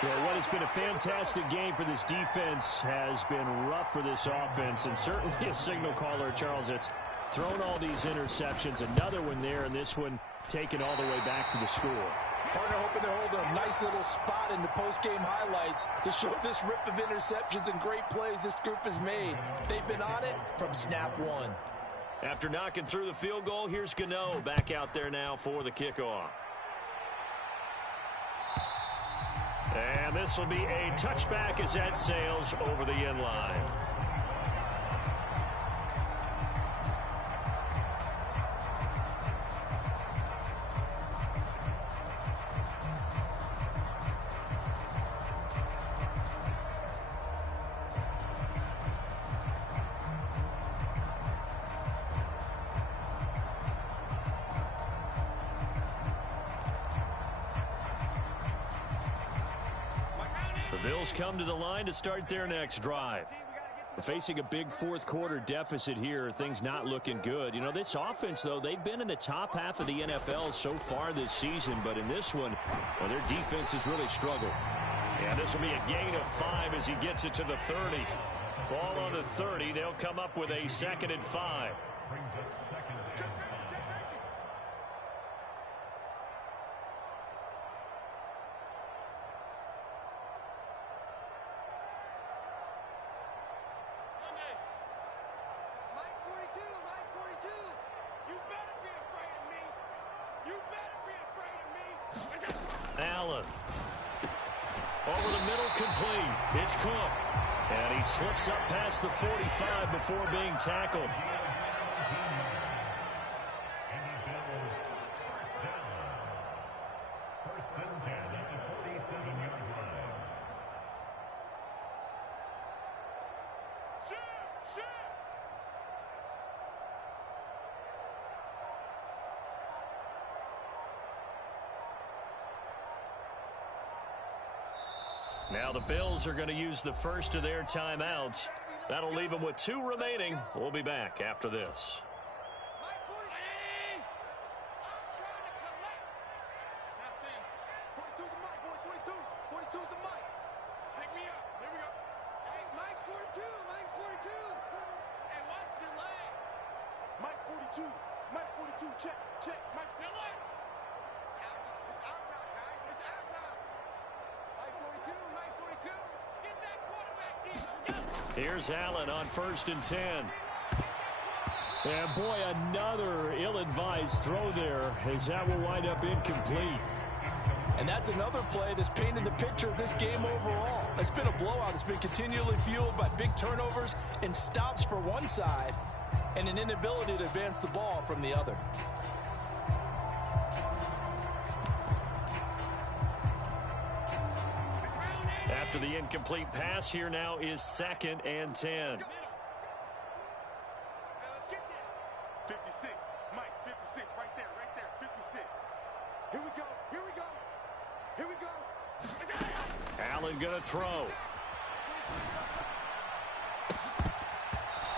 Well, what has been a fantastic game for this defense has been rough for this offense. And certainly a signal caller, Charles, that's thrown all these interceptions. Another one there, and this one taken all the way back for the score. Partner hoping they're holding a nice little spot in the post-game highlights to show this rip of interceptions and great plays this group has made. They've been on it from snap 1. After knocking through the field goal, here's Gano back out there now for the kickoff. And this will be a touchback as that sails over the end line. The Bills come to the line to start their next drive. Facing a big 4th quarter deficit here, things not looking good. You know, this offense, though, they've been in the top half of the NFL so far this season, but in this one, well, their defense has really struggled. And this will be a gain of 5 as he gets it to the 30. Ball on the 30. They'll come up with a 2nd and 5. Mike 42, complete. It's Cook. And he slips up past the 45 before being tackled. Now the Bills are going to use the first of their timeouts. That'll leave them with 2 remaining. We'll be back after this. Mike 42, check, Mike. It's our time, guys. It's our time. Mike 42. Get that quarterback deep. Here's Allen on 1st and 10. And boy, another ill-advised throw there, as that will wind up incomplete. And that's another play that's painted the picture of this game overall. It's been a blowout. It's been continually fueled by big turnovers and stops for one side and an inability to advance the ball from the other. After the incomplete pass, here now is 2nd and 10. 56, Mike, 56, right there, 56. Here we go. Allen gonna throw.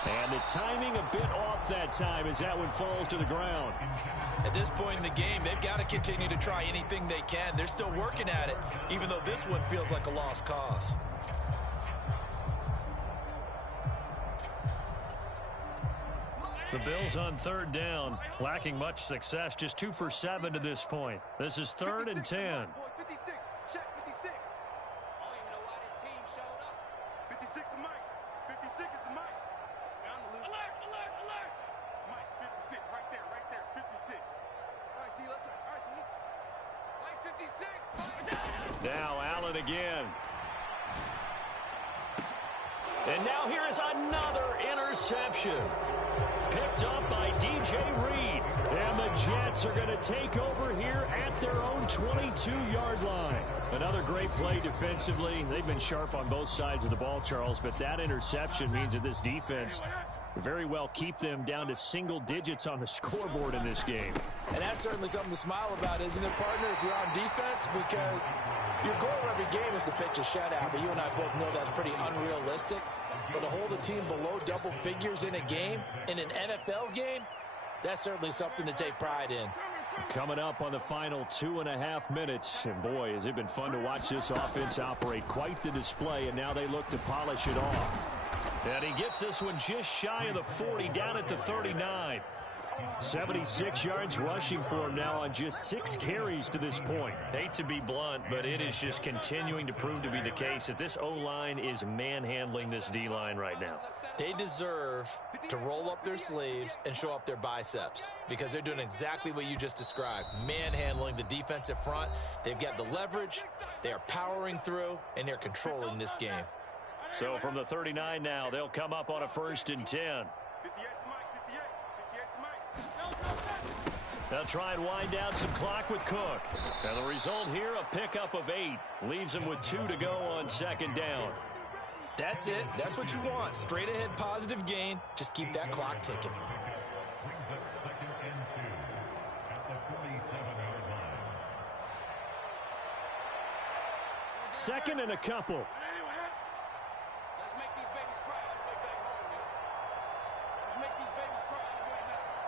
And the timing a bit off that time as that one falls to the ground. At this point in the game, they've got to continue to try anything they can. They're still working at it, even though this one feels like a lost cause. The Bills on 3rd down, lacking much success, just 2 for 7 to this point. This is 3rd and 10. 56, check 56. I don't even know why this team showed up. 56 is Mike. 56 is the Mike. Alert. Mike, 56, right there, 56. All right, T, let's go. All right, T. Mike, 56. Now Allen again. And now here is another interception. Picked up by DJ Reed. And the Jets are going to take over here at their own 22-yard line. Another great play defensively. They've been sharp on both sides of the ball, Charles, but that interception means that this defense very well keep them down to single digits on the scoreboard in this game. And that's certainly something to smile about, isn't it, partner, if you're on defense? Because your goal every game is to pitch a shutout, but you and I both know that's pretty unrealistic. But to hold a team below double figures in a game, in an NFL game, that's certainly something to take pride in. Coming up on the final 2.5 minutes. And boy, has it been fun to watch this offense operate. Quite the display, and now they look to polish it off. And he gets this one just shy of the 40, down at the 39. 76 yards rushing for him now on just 6 carries to this point. Hate to be blunt, but it is just continuing to prove to be the case that this O-line is manhandling this D-line right now. They deserve to roll up their sleeves and show up their biceps because they're doing exactly what you just described, manhandling the defensive front. They've got the leverage, they are powering through, and they're controlling this game. So from the 39 now, they'll come up on a 1st and 10. 58 Mike, 58 Mike. They'll try and wind down some clock with Cook. And the result here, a pickup of 8. Leaves them with 2 to go on 2nd down. That's it. That's what you want. Straight ahead positive gain. Just keep that clock ticking. 2nd and a couple. Let's make these babies cry on the way back home, man. Let's make these babies cry on the way back home.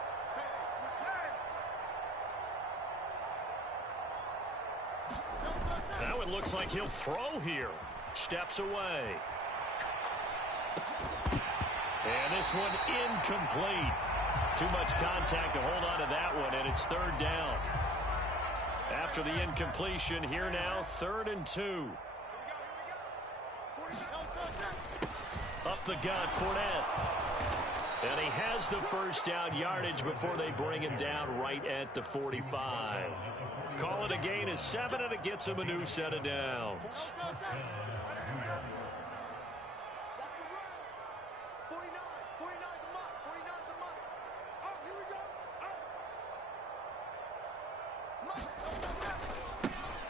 Now it looks like he'll throw here. Steps away. And this one incomplete. Too much contact to hold on to that one, and it's 3rd down. After the incompletion, here now, 3rd and 2. Up the gut, Fournette. And he has the 1st down yardage before they bring him down right at the 45. Call it a gain of 7, and it gets him a new set of downs.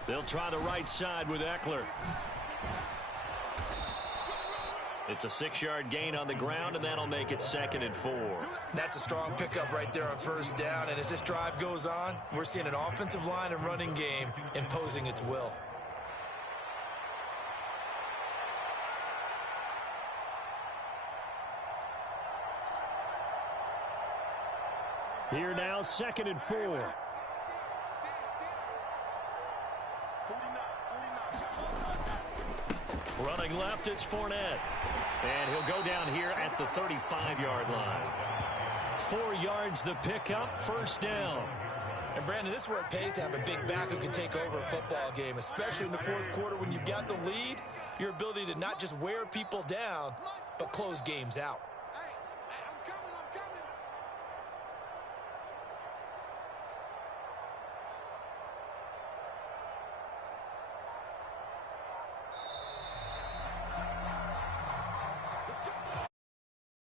They'll try the right side with Eckler. It's a 6-yard gain on the ground, and that'll make it 2nd and 4. That's a strong pickup right there on first down, and as this drive goes on, we're seeing an offensive line and running game imposing its will. Here now, 2nd and 4. Running left, it's Fournette. And he'll go down here at the 35-yard line. 4 yards the pickup, first down. And, Brandon, this is where it pays to have a big back who can take over a football game, especially in the fourth quarter when you've got the lead, your ability to not just wear people down, but close games out.